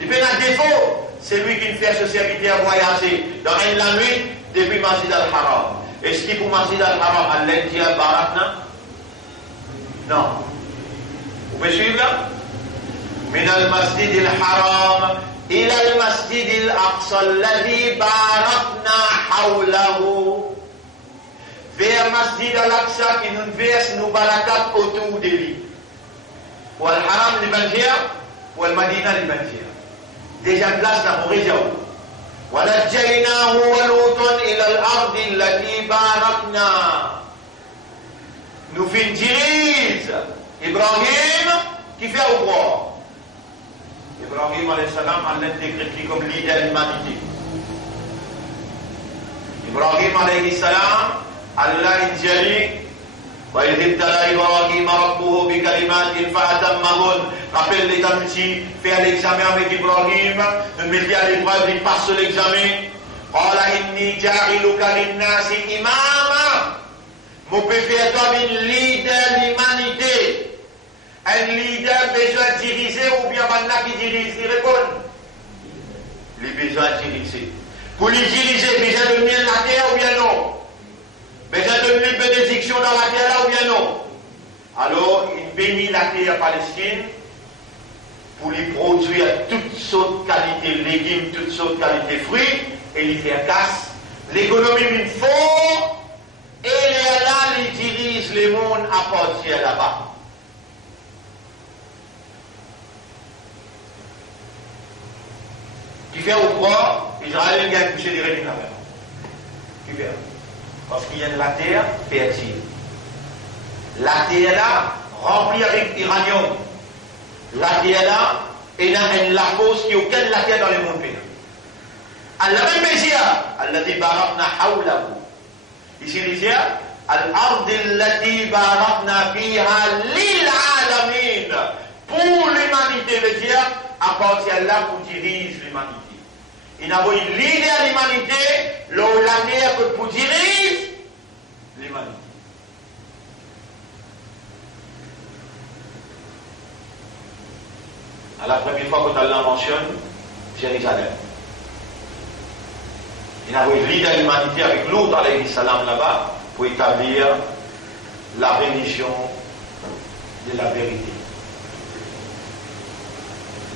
Il fait un défaut, c'est lui qui fait ce serviteur voyager dans la nuit depuis Masjid al-Haram. Est-ce qu'il pour Masjid al-Haram, Allah dit Barakna? Non. Vous pouvez suivre là? من المسجد الحرام إلى المسجد الأقصى الذي باركنا حوله. vers Masjid al-Aqsa qui nous verse nos barakat autour de lui. Pour le Haram, les Banjia, pour le Madina, les Banjia. Déjà place dans mon région. وَنَجَّيْنَاهُ وَلُوطًا إِلَى الْأَرْضِ الَّتِي بَارَكْنَا. Nous dirige Ibrahim qui fait au roi. Ibrahim alayhi salam, Allah décrit comme leader de l'humanité. Ibrahim alayhi salam, Allah dit وَإِذِ ابْتَلَى إِبْرَاهِيمَ رَبُّهُ بِكَلِمَاتٍ فَأَتَمَّهُنَّ. Rappelle les amis, faire l'examen avec Ibrahim, nous mettez à l'épreuve, il passe l'examen. قَالَ إِنِّي جَاعِلُكَ لِلنَّاسِ إِمَامًا. Mon père, toi, un leader de l'humanité. Un leader besoin de diriger ou bien maintenant qui dirige, il répond. Il a besoin de diriger. Pour lui diriger, besoin de mener la terre ou bien non? Besoin de donner une bénédiction dans la terre là ou bien non? Alors, il bénit la terre palestine pour lui produire toutes sortes de qualités légumes, toutes sortes de qualités fruits, et lui faire casse. L'économie d'une fort, et là, il dirige le monde à partir là-bas. Qui fait au croix, Israël vient coucher des régimes là-bas. Qui fait? Parce qu'il y a de la terre fertile. La terre là, remplie avec uranium. La terre là, est dans la cause qui n'a aucune la terre dans le monde. À la même mesure, Allah dit barakna hawlahu. Ici, il dit al-ard allati barakna fiha lil alamin. Pour l'humanité, le dire, à partir de là, pour diriger l'humanité. Il n'a pas une leader de l'humanité, la terre que pour diriger l'humanité. À la première fois que Allah mentionne Jérusalem. Il n'a pas une leader de l'humanité avec l'autre, alayhi salam, là-bas, pour établir la religion de la vérité.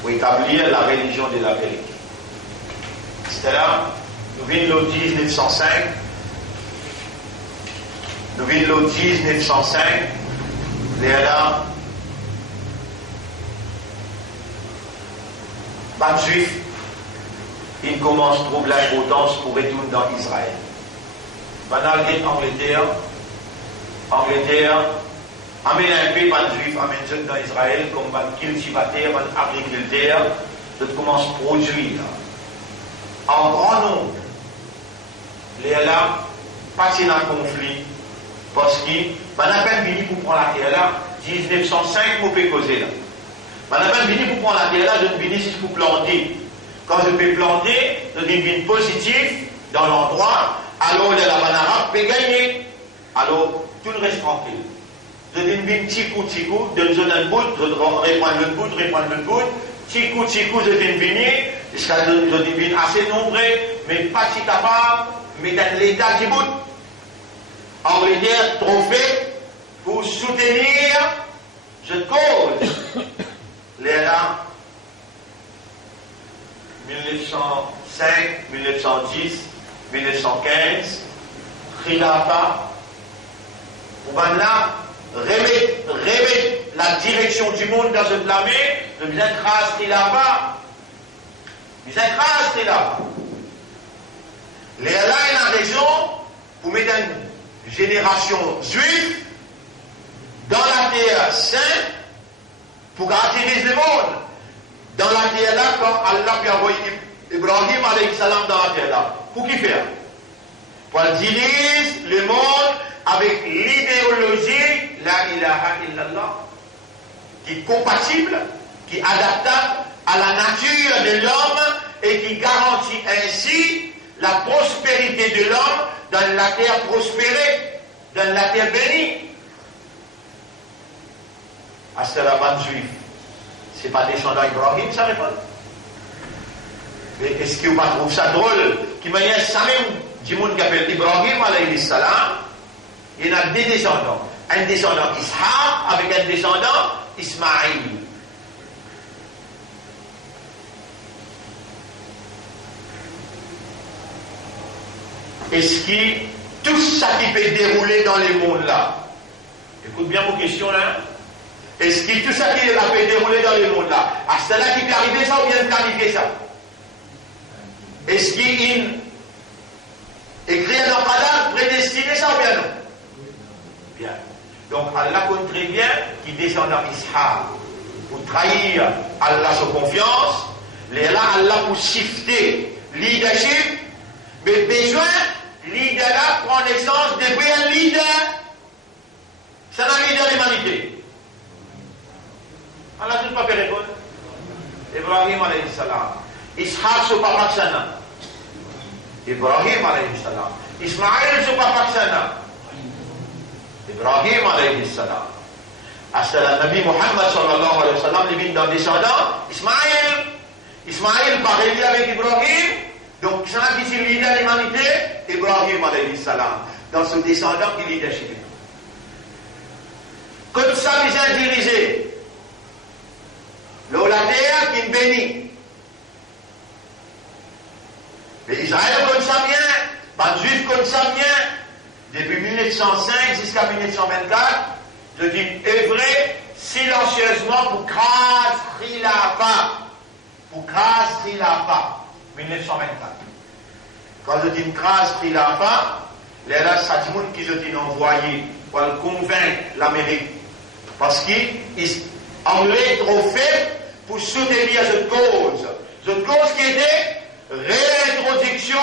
Pour établir la religion de la vérité. C'est là, nous venons le 1905. Nous venons le 1905. Là, pas de juifs, il commence à trouver l'importance pour retourner dans Israël. Maintenant, il est Angleterre, amène un peu pas de juifs, amène jeunes dans Israël, comme un cultivateur, un agriculteur, ça commence à produire. En grand nombre, les là, passent dans le conflit, parce qu'ils n'ont pas fini pour prendre la terre là, 1905, vous pouvez causer là. On n'a pas fini pour prendre la terre là, je ne finis pour planter. Quand je peux planter, je devine positif dans l'endroit, alors la banane peut gagner. Alors, tout le reste tranquille. Je devine petit coup, de zone un bout, je reprends le bout, petit coup, je devine, jusqu'à je devine assez nombreux, mais pas si capable, mais dans l'état qui bout. Angleterre, trophée, pour soutenir, je cause. Les là, 1905, 1910, 1915, Khilafa, on va là remettre la direction du monde dans cette lamée, de bien craser Khilafa. Bien craser Khilafa. Les là, il a raison pour mettre une génération juive dans la terre sainte pour attirer le monde. Dans la terre là, quand Allah a envoyé Ibrahim alayhi salam dans la terre là, pour qui faire? Pour diriger le monde avec l'idéologie la ilaha illallah, qui est compatible, qui est adaptable à la nature de l'homme et qui garantit ainsi la prospérité de l'homme dans la terre prospérée, dans la terre bénie. Est-ce que la bande juive, c'est pas descendant d'Ibrahim, ça répond. Mais est-ce que vous trouvez ça drôle? Qui m'a dit ça même, du monde qui appelle Ibrahim alayhi salam, il y a deux descendants. Un descendant Ishaq avec un descendant Ismaïl. Est-ce que tout ça qui peut dérouler dans les mondes là. Écoute bien vos questions là. Est-ce que tout ça qui peut dérouler dans les mondes là, à cela qui peut arriver ça ou bien planifier ça? Est-ce qu'il écrit dans Qadar, prédestiné ça ou bien non? Bien. Donc Allah compte très bien qu'il descend dans Ishaq pour trahir Allah sa confiance, là Allah pour shifter leadership, mais besoin leader là prend naissance depuis un leader. C'est un leader de l'humanité. Allah tout pas fait répondre. Ibrahim alayhi salam. Ishaq son papa sana. Ibrahim alayhi salam. Ismaïl son papa sana. Ibrahim alayhi salam. Hasta le Nabi Muhammad sallallahu alayhi wa sallam, il vient d'un descendant, Ismaïl. Ismaïl pareil avec Ibrahim. Donc, c'est un qui est leader de l'humanité, Ibrahim alayhi salam. Dans ce descendant qui est leadership. Comme ça, ils ont dirigé. La terre qui est bénie. Les Israéliens comme ça vient, les Juifs comme ça vient, depuis 1905 jusqu'à 1924, je dis œuvrer silencieusement pour Kras Khilafa. Pour Kras Khilafa, 1924. Quand je dis Kras Khilafa, les là, ça dit monde qui je dis envoyé pour convaincre l'Amérique. Parce qu'ils anglais trop faible pour soutenir cette cause. Cette cause qui était réintroduction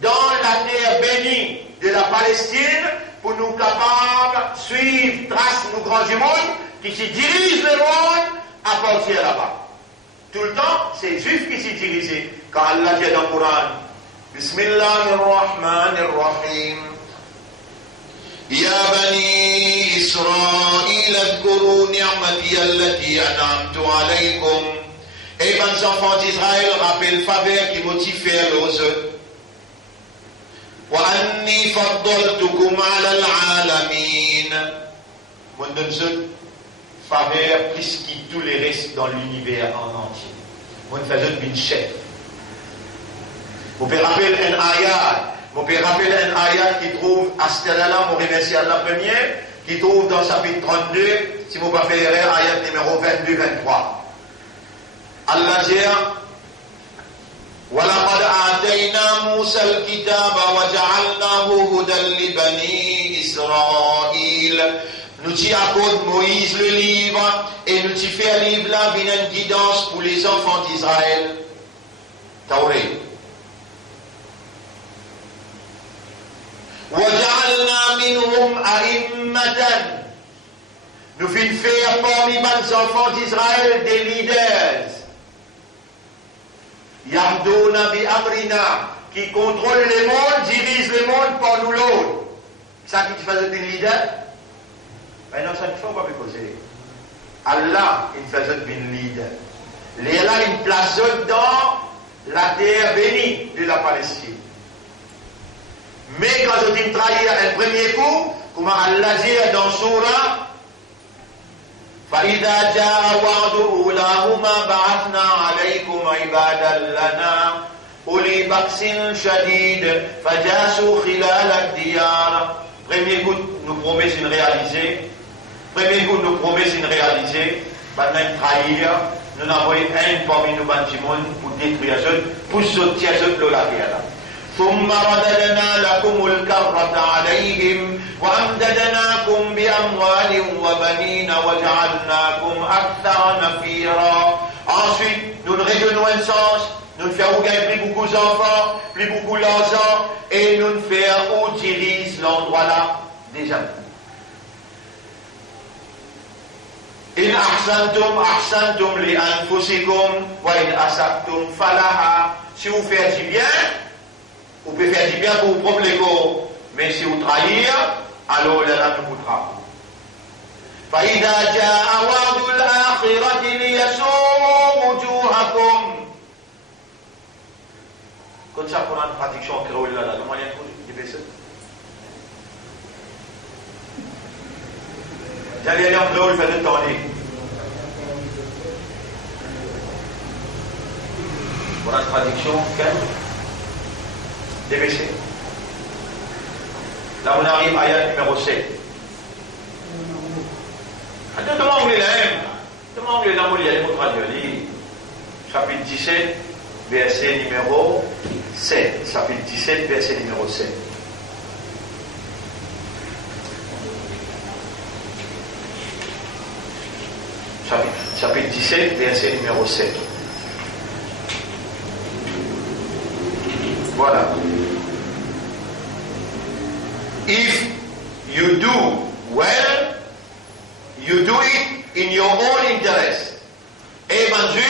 dans la terre bénie de la Palestine pour nous capables de suivre, trace nos grands du monde qui se dirigent le monde à partir là-bas. Tout le temps, c'est les Juifs qui s'y dirigent. Quand Allah dit dans le Coran, Bismillahirrahmanirrahim. يا بني إسرائيل اذكروا نعمتي التي أنعمت عليكم. Et les enfants d'Israël rappellent faveur qui motive aux eux. وأني فضلتكم على العالمين. Mon donne faveur plus que tous les restes dans l'univers en entier. Mon faisait une chef. Vous pouvez rappeler un ayat. Vous pouvez rappeler un ayat qui trouve à Stelala, mon remercie à la première, qui trouve dans chapitre 32, si vous ne pouvez pas faire erreur, ayat numéro 22-23. Allah dit وَلَقَدْ آتَيْنَا مُوسَى الْكِتَابَ وَجَعَلْنَاهُ هُدًى لِبَنِي إِسْرَائِيلَ. Nous t'y accorde Moïse le livre et nous t'y fait un livre là, une guidance pour les enfants d'Israël. Tawré. وَجَعَلْنَا مِنْهُمْ أَئِمَّةً. Nous finissons faire parmi les enfants d'Israël des leaders. Yahdouna bi amrina, qui contrôle le monde, dirige le monde par nous l'autre. Ça qui te faisait des leaders? Ben non, ça ne faut pas me poser. Allah, il faisait des leaders. Les là, il place dans la terre bénie de la Palestine. Mais quand je dis trahir un premier coup, comme Allah dit dans Surah, فإذا جاء وعد أولاهما بعثنا عليكم عبادا لنا أولي بأس شديد فجاسوا خلال الديار. Premier coup, nous promet une réalisée. Premier coup, nous promet une réalisée. Maintenant, trahir, nous avons un parmi nous bâtiments pour détruire ceux, pour sortir ceux de la terre. ثم رددنا لكم الكرة عليهم وأمددناكم بأموال وبنين وجعلناكم أكثر نفيرا. Ensuite, nous réjouissons un sens, nous faisons gagner plus beaucoup d'enfants, plus beaucoup d'argent, et nous faisons où dirige l'endroit là déjà. إن أحسنتم أحسنتم لأنفسكم وإن أسأتم فلها. Si vous faites du bien, vous pouvez faire du bien pour vos propres légaux, mais si vous trahissez, alors là ne coûtera. فإذا جاء وعد الآخرة ليسوءوا وجوهكم. Comme ça, pour une traduction en créole là, le moyen de faire ça. J'allais aller en créole, faire le temps. Pour une traduction, quelle? DBC. Là, on arrive à ayat numéro 7. Demande les lèvres. Demande les lèvres, il y a des mots traduits. Chapitre 17, verset numéro 7. Chapitre 17, verset numéro 7. Chapitre 17, verset numéro 7. Voilà. If you do well, you do it in your own interest. Et ben Dieu,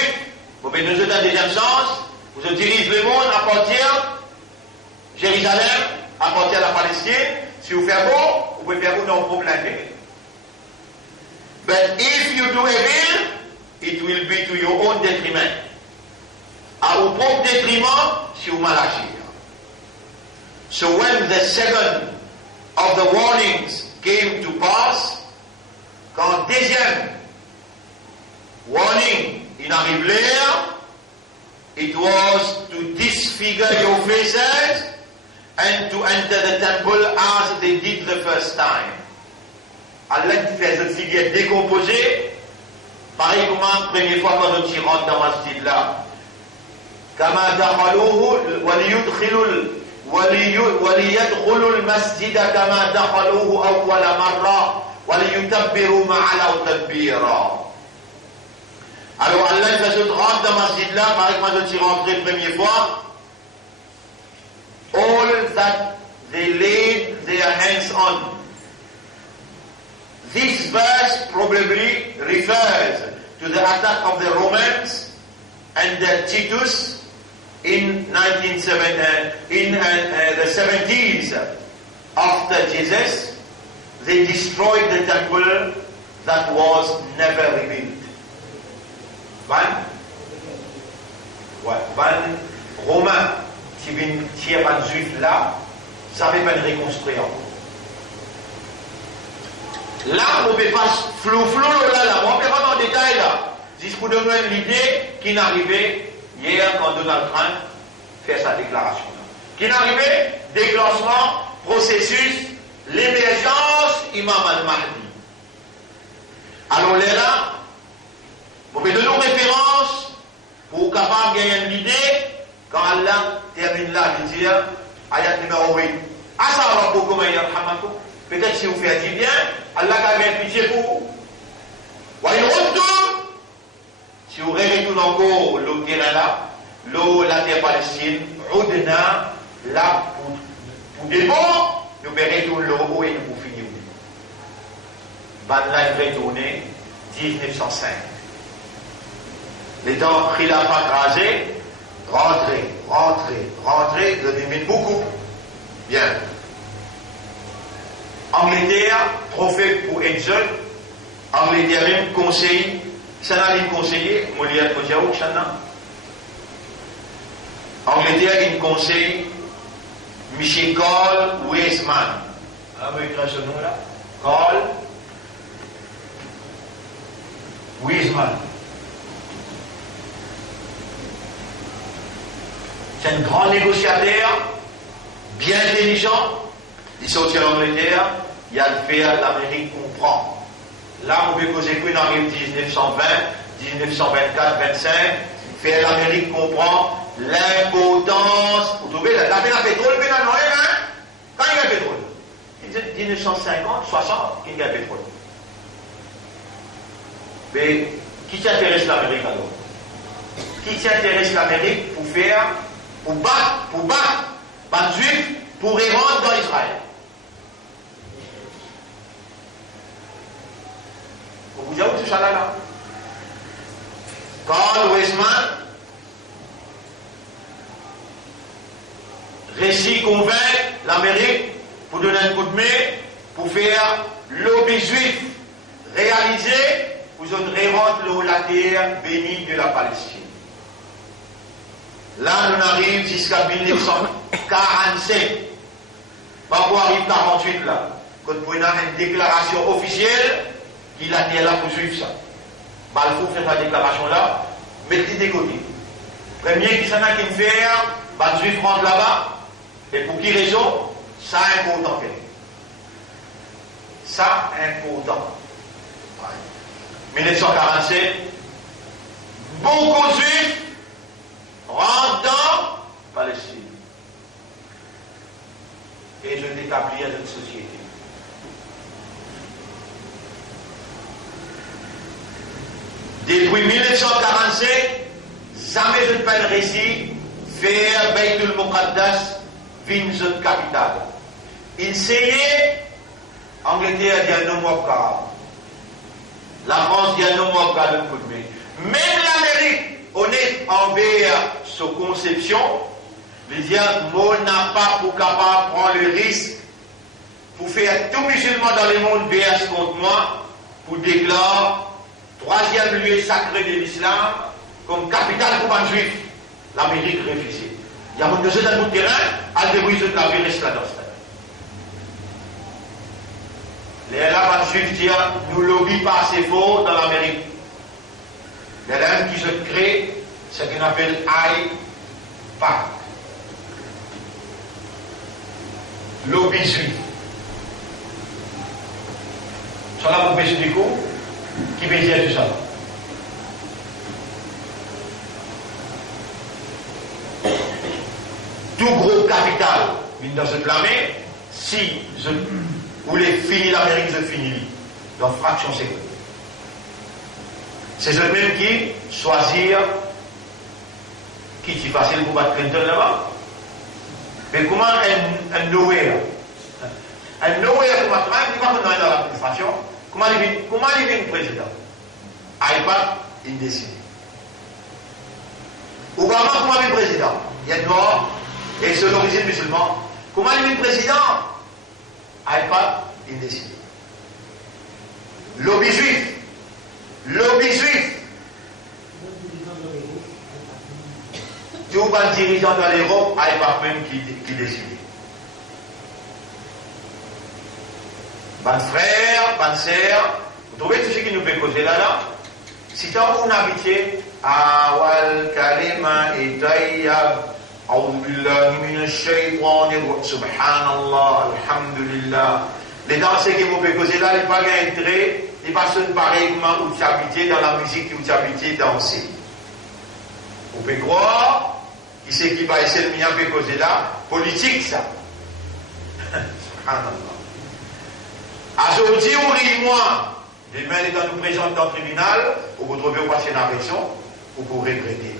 vous pouvez nous donner un deuxième sens, vous dirigez le monde à partir de Jérusalem, à partir de la Palestine. Si vous faites beau, vous pouvez faire beau dans vos problèmes. But if you do evil, it will be to your own detriment. À vos propres détriment, si vous mal agir. So when the second of the warnings came to pass, quand deuxième warning in arrive l'air, it was to disfigure your faces and to enter the temple as they did the first time. Allah fait cette figure décomposée, pareil comme la première fois quand on rentre dans la masjid là. كما دخلوه وليدخلوا المسجد كما دخلوه أول مرة وليتبروا ما علوا تتبيرا. Alors Allah fait cette rentre dans la masjid là, pareil comme quand on rentre la première fois. All that they laid their hands on. This verse probably refers to the attack of the Romans and Titus in the 70s after Jesus. They destroyed the temple that was never rebuilt. Van Romains qui viennent tirer un juif là, ça n'avait pas de reconstruire. Là, on ne peut pas flou là, on ne peut pas dans le détail là. Juste pour donner l'idée qui est arrivée hier quand Donald Trump fait sa déclaration. Qui est arrivé, déclenchement, processus, l'émergence, Imam al-Mahdi. Alors là, vous pouvez donner une référence pour capable de gagner une idée quand Allah termine là de dire, ayat numéro 8. Asa rabbukum an yarhamakum. Peut-être si vous faites du bien, Allah a bien pitié pour vous. Si vous retournez encore le terrain là, la terre palestine, Oudena, là, pour des bons, nous retournons le haut et nous finir. Là, il retourné 1905. Les dents Khilafat rasé, rentrer, de limite beaucoup. Bien. Angleterre, trophée pour Edson. Angleterre, conseil. Ça n'a rien conseillé. Molière, Kojaouk, Chana. Angleterre, il conseille Michel Carl Wiseman. Ah, vous écrivez ce nom là. Carl Wiseman. C'est un grand négociateur, bien intelligent. Il sortit en Angleterre, il a fait l'Amérique comprend. Là, on peut causer qu'on arrive 1920, 1924, 25, faire l'Amérique comprend l'importance. Vous trouvez, la peine à pétrole, peine à noyer, hein? Quand il y a pétrole? 1950, 60, il y a pétrole. Mais qui s'intéresse l'Amérique alors? Qui s'intéresse l'Amérique pour faire, pour battre, pas juif, pour y rentrer dans Israël? Vous avez tout ça là. Carl Wiseman réussit convaincre l'Amérique pour donner un coup de main pour faire lobby juif réalisé pour une révolte la terre bénie de la Palestine. Là, on arrive jusqu'à 1947. Pas pour arriver 48 là. Quand on a une déclaration officielle, il a dit là pour suivre ça. Balfour fait sa déclaration là, mettez des côtés. Premier qui s'en a qui me fait, Juif rentre là-bas, et pour qui raison? Ça a important fait. Ça, important. 1947, beaucoup de Juifs rentrent dans Palestine. Et je l'établis à notre société. Depuis 1947, jamais je ne peux le récit faire Beitul Muqaddas vin cette capitale. Essayez, Angleterre dit un homme la France dit un homme de coup de main. Même l'Amérique, honnête envers sa conception, les diables n'a pas pour capable prendre le risque pour faire tout musulman dans le monde verse contre moi, pour déclarer troisième lieu sacré de l'islam comme capitale pour un juif. L'Amérique refusée. Il y a un de dans le terrain, à débrouiller de la vérité là-dedans. Les Arabes juifs disent, nous lobby pas assez fort dans l'Amérique. Les Arabes qui se créent ce qu'on appelle IPAC. Lobby juif. Ça là, vous pouvez expliquer qui veut dire tout ça. Tout gros capital, dans cette lamée, si je voulais finir l'Amérique, je finis dans fraction seconde. C'est eux même qui choisir qui est facile pour battre Clinton là-bas. Mais comment un nowhere? Un nowhere pour battre qui va maintenant dans l'administration? Comment il vient président? IPAC, il décide. Obama, comment il vient président? Il y a de mort et c'est l'origine musulmane. Comment il vient président? IPAC, il décide. Lobby juif. Lobby juif. Tout le dirigeant dans l'Europe, IPAC même qui décide. Ban frère, ban sœur, vous trouvez tout ce qui nous fait causer là-là? Si tant qu'on habite à Wal Kalima et Tayyab, A'udhu billahi minash shaytanir rajim, subhanallah, alhamdulillah. Les danseurs qui vous fait causer là, ils n'ont pas intérêt, ils ne passent pas pareillement où tu habites dans la musique où tu habites danser. Vous pouvez croire, qui c'est qui va essayer de m'y faire causer là? Politique ça. Subhanallah. Aujourd'hui, on rit moi. Demain, quand nous présentons dans le tribunal, vous vous trouvez au passé dans la raison, vous pouvez regretter.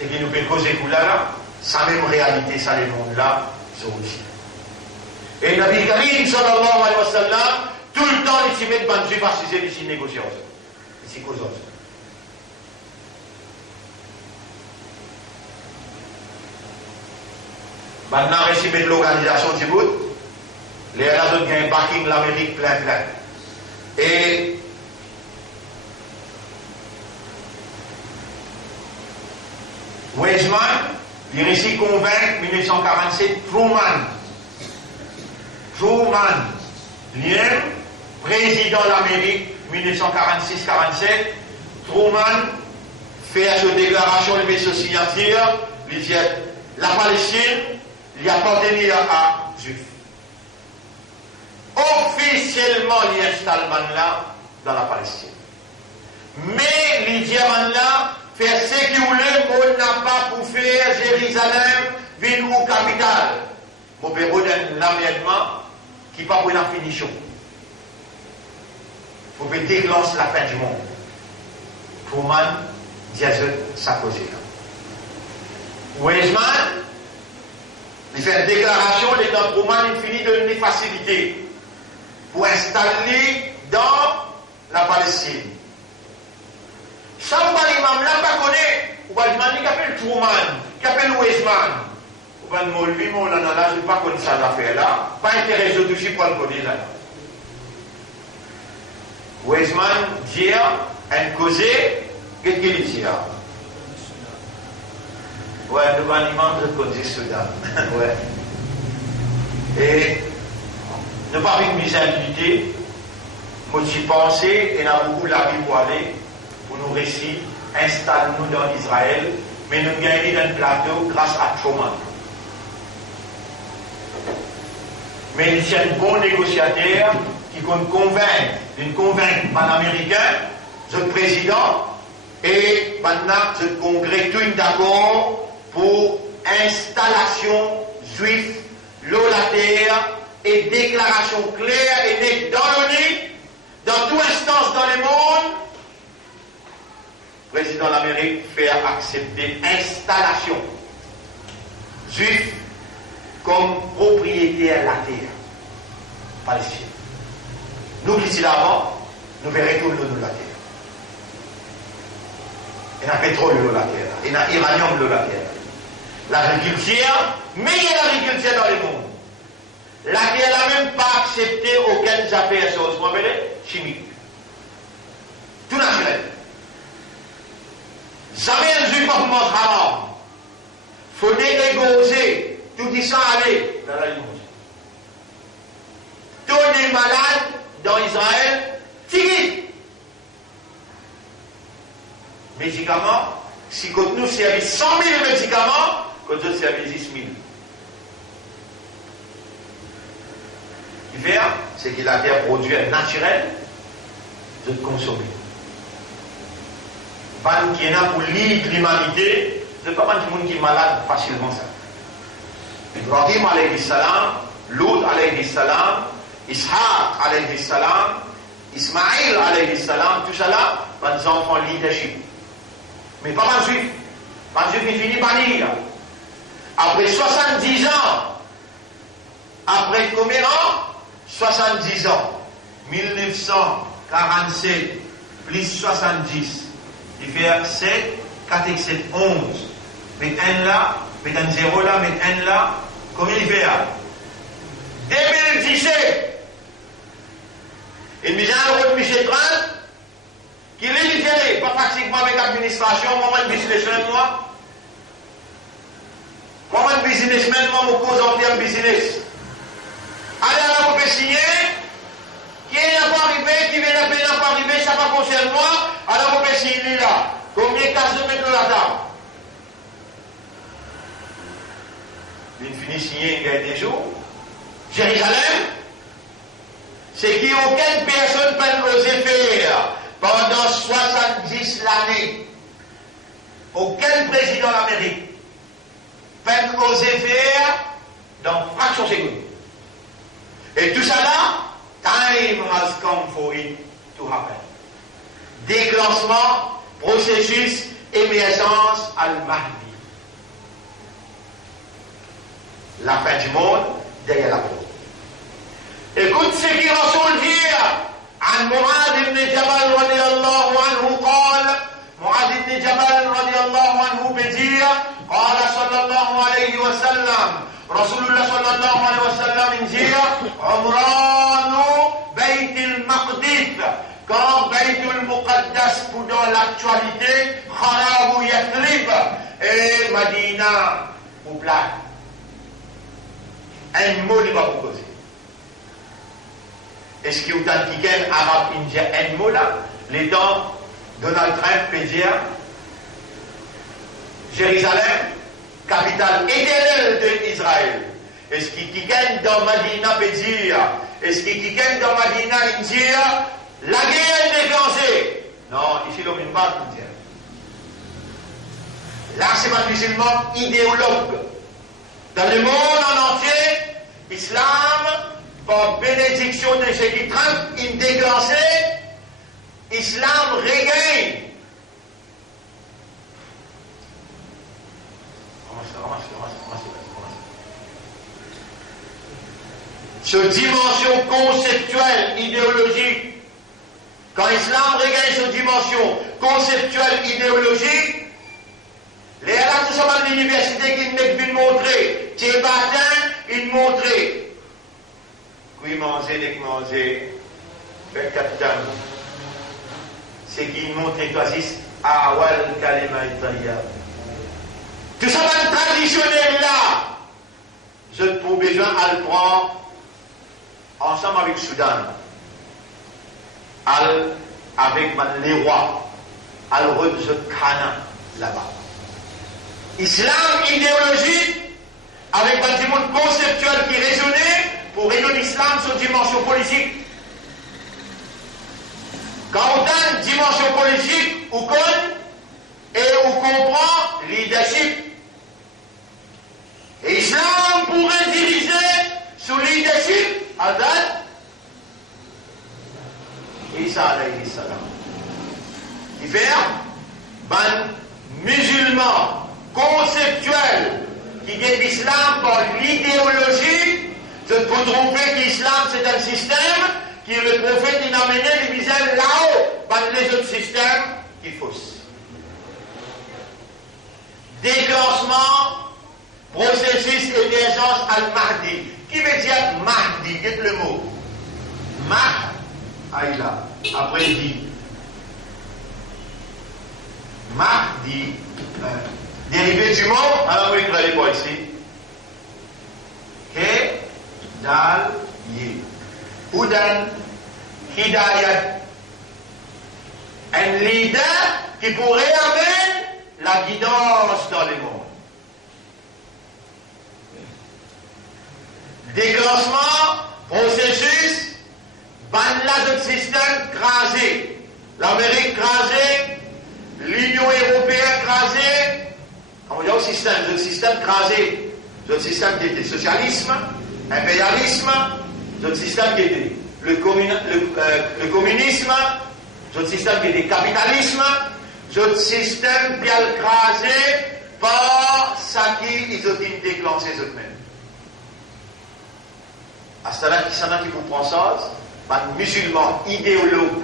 Ce qui nous fait causer coup là, sa même réalité, ça les mondes là, c'est aussi. Et Nabi Karim, sallallahu alayhi wa sallam, tout le temps, il s'y met de bandes juifs à sucer ici négocier. Ici cause. Maintenant, il s'y met de l'organisation du bout. Les autres gagnent un parking, l'Amérique plein. Et Weizmann, il réussit convaincre 1947 Truman, lien, président de l'Amérique 1946-47, Truman fait sa déclaration, il met sa signature, il dit la Palestine, il appartenait à Juifs. Officiellement, il installe là dans la Palestine. Mais Lydia là fait ce qu'il voulait, on n'a pas pour faire Jérusalem, ville ou capitale. Mon père donne l'amènement qui n'est pas pour la finition. Il faut déclencher la fin du monde. Truman dit ça cause là. Weizmann, il fait une déclaration, les temps Truman, il finit de donner facilité pour installer dans la Palestine. Ça, on va l'imam là, pas connaître. On va demander qui appelle Truman, qui appelle Weizmann. On va demander, lui, on en a là, je ne sais pas connaître ça l'affaire là. Pas intéressé de toucher pour le connaître là. Weizmann dit, un causé, qu'est-ce qu'il dit là? Ouais, le l'imam, je connais Soudan. Ouais. Et ne pas avec misérabilité, faut y penser, et n'a beaucoup la vie pour aller, pour nous réciter, installe-nous dans Israël, mais nous gagnons dans le plateau grâce à Truman. Mais c'est un bon négociateur qui compte convaincre, une convaincre panaméricain, le président, et maintenant le congrès tout d'accord pour installation juive, l'eau la terre, et déclaration claire et nette dans l'ONU, dans toute instance dans le monde, le président de l'Amérique fait accepter installation juif comme propriétaire de la terre palestinienne. Nous qui sommes là-bas, nous verrons tout de la terre. Il y a pétrole de la terre, il y a uranium de la terre. L'agriculture, mais il y a l'agriculture dans le monde. La terre n'a même pas accepté aucune affaire sur ce qu'on appelle chimique. Tout naturel. Jamais un juif ne mange haram. Il faut négocier. Tout dit ça aller dans la limousin. Tous les malades dans Israël, tigres. Médicaments, si nous servons 100 000 médicaments, quand nous servons 10 000. L'hiver, c'est que la terre produit un naturel de consommer. Pas nous qui est là pour l'île l'humanité, ce n'est pas mal de monde qui est malade facilement ça. Ibrahim alayhi salam, Lut alayhi salam, Ishaq alayhi salam, Ismaïl alayhi salam, tout ça là, des enfants leadership. Mais pas mal juif. Pas juif, il finit par lire. Après 70 ans, après combien ans 70 ans. 1947 plus 70. Il fait 7, 4 et 7, 11. Mettre 1 là, mettre un 0 là, mettre 1 là. Combien il fait là 2017. Et nous avons un Michel 30 qui est différé, pas pratiquement avec l'administration, moi, je suis businessman, moi. Moi, je suis businessman, moi, je cause en termes business. Alors, là, vous pouvez signer, qui n'est pas arrivé, qui vient de payer n'a pas arrivé, ça ne concerne moi, alors vous pouvez signer là. Combien de cases de mettre la table Il finit signer il y a des jours. Jérusalem, c'est qu'aucune personne ne peut oser faire pendant 70 l'année. Aucun président d'Amérique peut oser faire dans fraction seconde. Et tout ça là, time has come for it to happen. Déclenchement, processus, émergence al-Mahdi. La fin du monde derrière la porte. Écoute ce qui Rasoul dit عن معاذ بن جبل رضي الله عنه قال معاذ بن جبل رضي الله عنه بديع قال صلى الله عليه وسلم رسول الله صلى الله عليه وسلم بديع عمران بيت المقدس quand Baytul Muqaddas dans l'actualité Kharab Yathrib et Madina ou plat un mot n'est pas proposé. Est-ce qu'il y a un arabe indien un mot là les temps Donald Trump peut dire Jérusalem capitale éternelle d'Israël. Est-ce qu'il y a dans Madina peut dire est-ce qu'il y a dans Madina dire la guerre est déclenchée? Non, ici l'homme ne parle pas. Là, c'est un musulman idéologue. Dans le monde en entier, l'islam, par bénédiction de ce qui Trump il déclenché, l'islam regagne. Cette dimension conceptuelle, idéologique, quand l'islam regagne cette dimension conceptuelle, idéologique, les élèves de l'université qui nous montrer, qui est matin, ils montraient. Qui manger, dès que manger, fait capitaine. C'est qui montre toi awal kalima italien. Tout ça va être traditionnel là. Je pour besoin à le prendre ensemble avec le Soudan. Avec les rois, alors je Cana là-bas. Islam idéologique, avec un monde conceptuel qui raisonnait pour réunir l'islam sur dimension politique. Quand on a une dimension politique, on connaît et on comprend leadership. Et l'islam pourrait diviser sur leadership Hazrat Isa alayhi salam. Il fait un musulman conceptuel qui est l'islam par l'idéologie. Je peux trouver que l'islam c'est un système qui le prophète il a amené les visages là-haut par les autres systèmes qui faussent. Déclenchement, processus émergence al-Mahdi. Qui veut dire Mahdi? Qu'est-ce le mot? Aïla. Après il dit Mahdi, dérivé du mot, alors oui, vous allez voir ici. Dal Yi. Hudan Hidayat. Un leader qui pourrait amener la guidance dans le monde. Déclenchement, processus, ban système crasé. L'Amérique crasée, l'Union européenne crasée. On dit le système crasé. Le système qui était socialisme, impérialisme, le système qui était le communisme, le système qui était capitalisme, le système qui a crasé par ça qui ils ont déclenché eux-mêmes. À ce moment-là, qui comprend ça, un musulman idéologue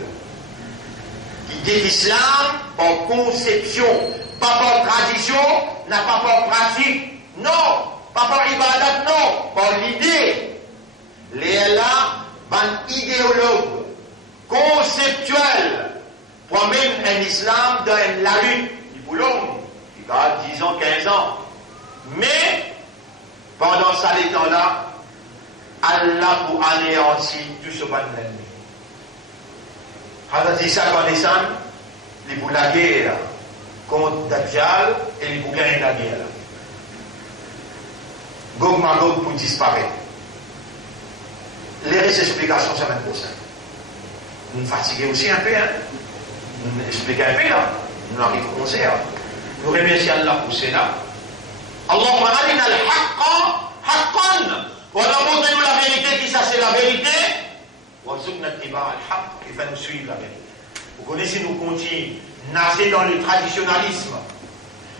qui dit l'islam par conception, pas par tradition, n'a pas par pratique, non, pas par ibadat, non, par l'idée. Les là, un idéologue conceptuel promène un islam dans la lutte, il boulot, il a 10 ans, 15 ans. Mais, pendant ça, les temps-là, Allah pour anéantir tout ce ban l'ennemi. Hazrat Isa connaissant, il pour la guerre contre Dajjal et il pour gagner la guerre. Gog Magog pour disparaître. Les explications, ça même pour ça. Nous fatiguons aussi un peu, hein. Nous expliquons un peu là. Nous arrivons au concert. Nous remercions Allah pour cela. Allahumma arina al-haqqa haqqan. Voilà, montrez-nous la vérité, qui ça c'est la vérité. Il va nous suivre la vérité. Vous connaissez, nous continuons, nager dans le traditionnalisme.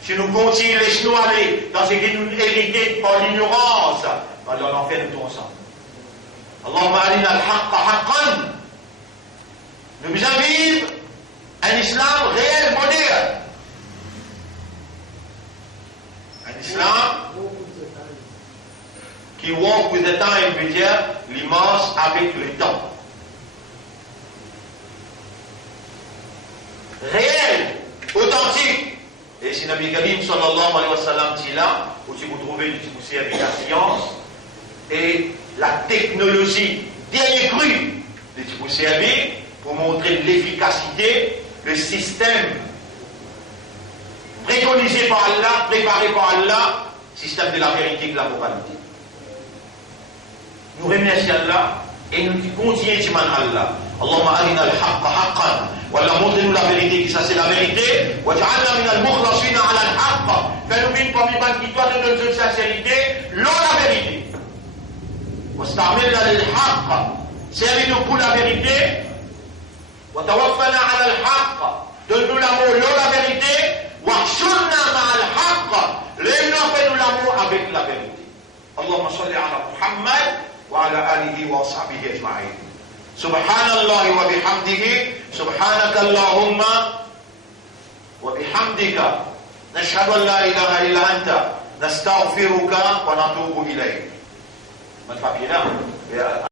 Si nous continuons les genoux aller dans ce qui nous hérité par l'ignorance, alors l'enfer nous tout ensemble. Allahumma arina al-haqqa haqqan. Nous vivons un islam réel, moderne. Un islam qui walk with the time, veut dire l'immense avec le temps. Réel, authentique. Et si Nabi Karim sallallahu alayhi wa sallam dit là, où si vous trouvez avec la science et la technologie, dernier cru de Tiboussiabi pour montrer l'efficacité, le système préconisé par Allah, préparé par Allah, système de la vérité de la moralité. Nous remercions Allah et nous continuons à Allah. Allahumma arina al-haqqa haqqan. Wallah, montrez-nous la vérité, qui ça c'est la vérité. Waj'alna min al-mukhlashina ala al-haqqa. Fais-nous vivre parmi les qui toi de notre sincérité, l'ont la vérité. Wastamilna lil-haqqa. Servis-nous pour la vérité. Watawaffana ala al-haqqa. Donne-nous l'amour, l'ont la vérité. Wahshurna ma'al-haqqa. Fais-nous l'amour avec la vérité. Allahumma salli ala Muhammad. وعلى آله وصحبه أجمعين سبحان الله وبحمده سبحانك اللهم وبحمدك نشهد أن لا إله إلا أنت نستغفرك ونتوب إليك.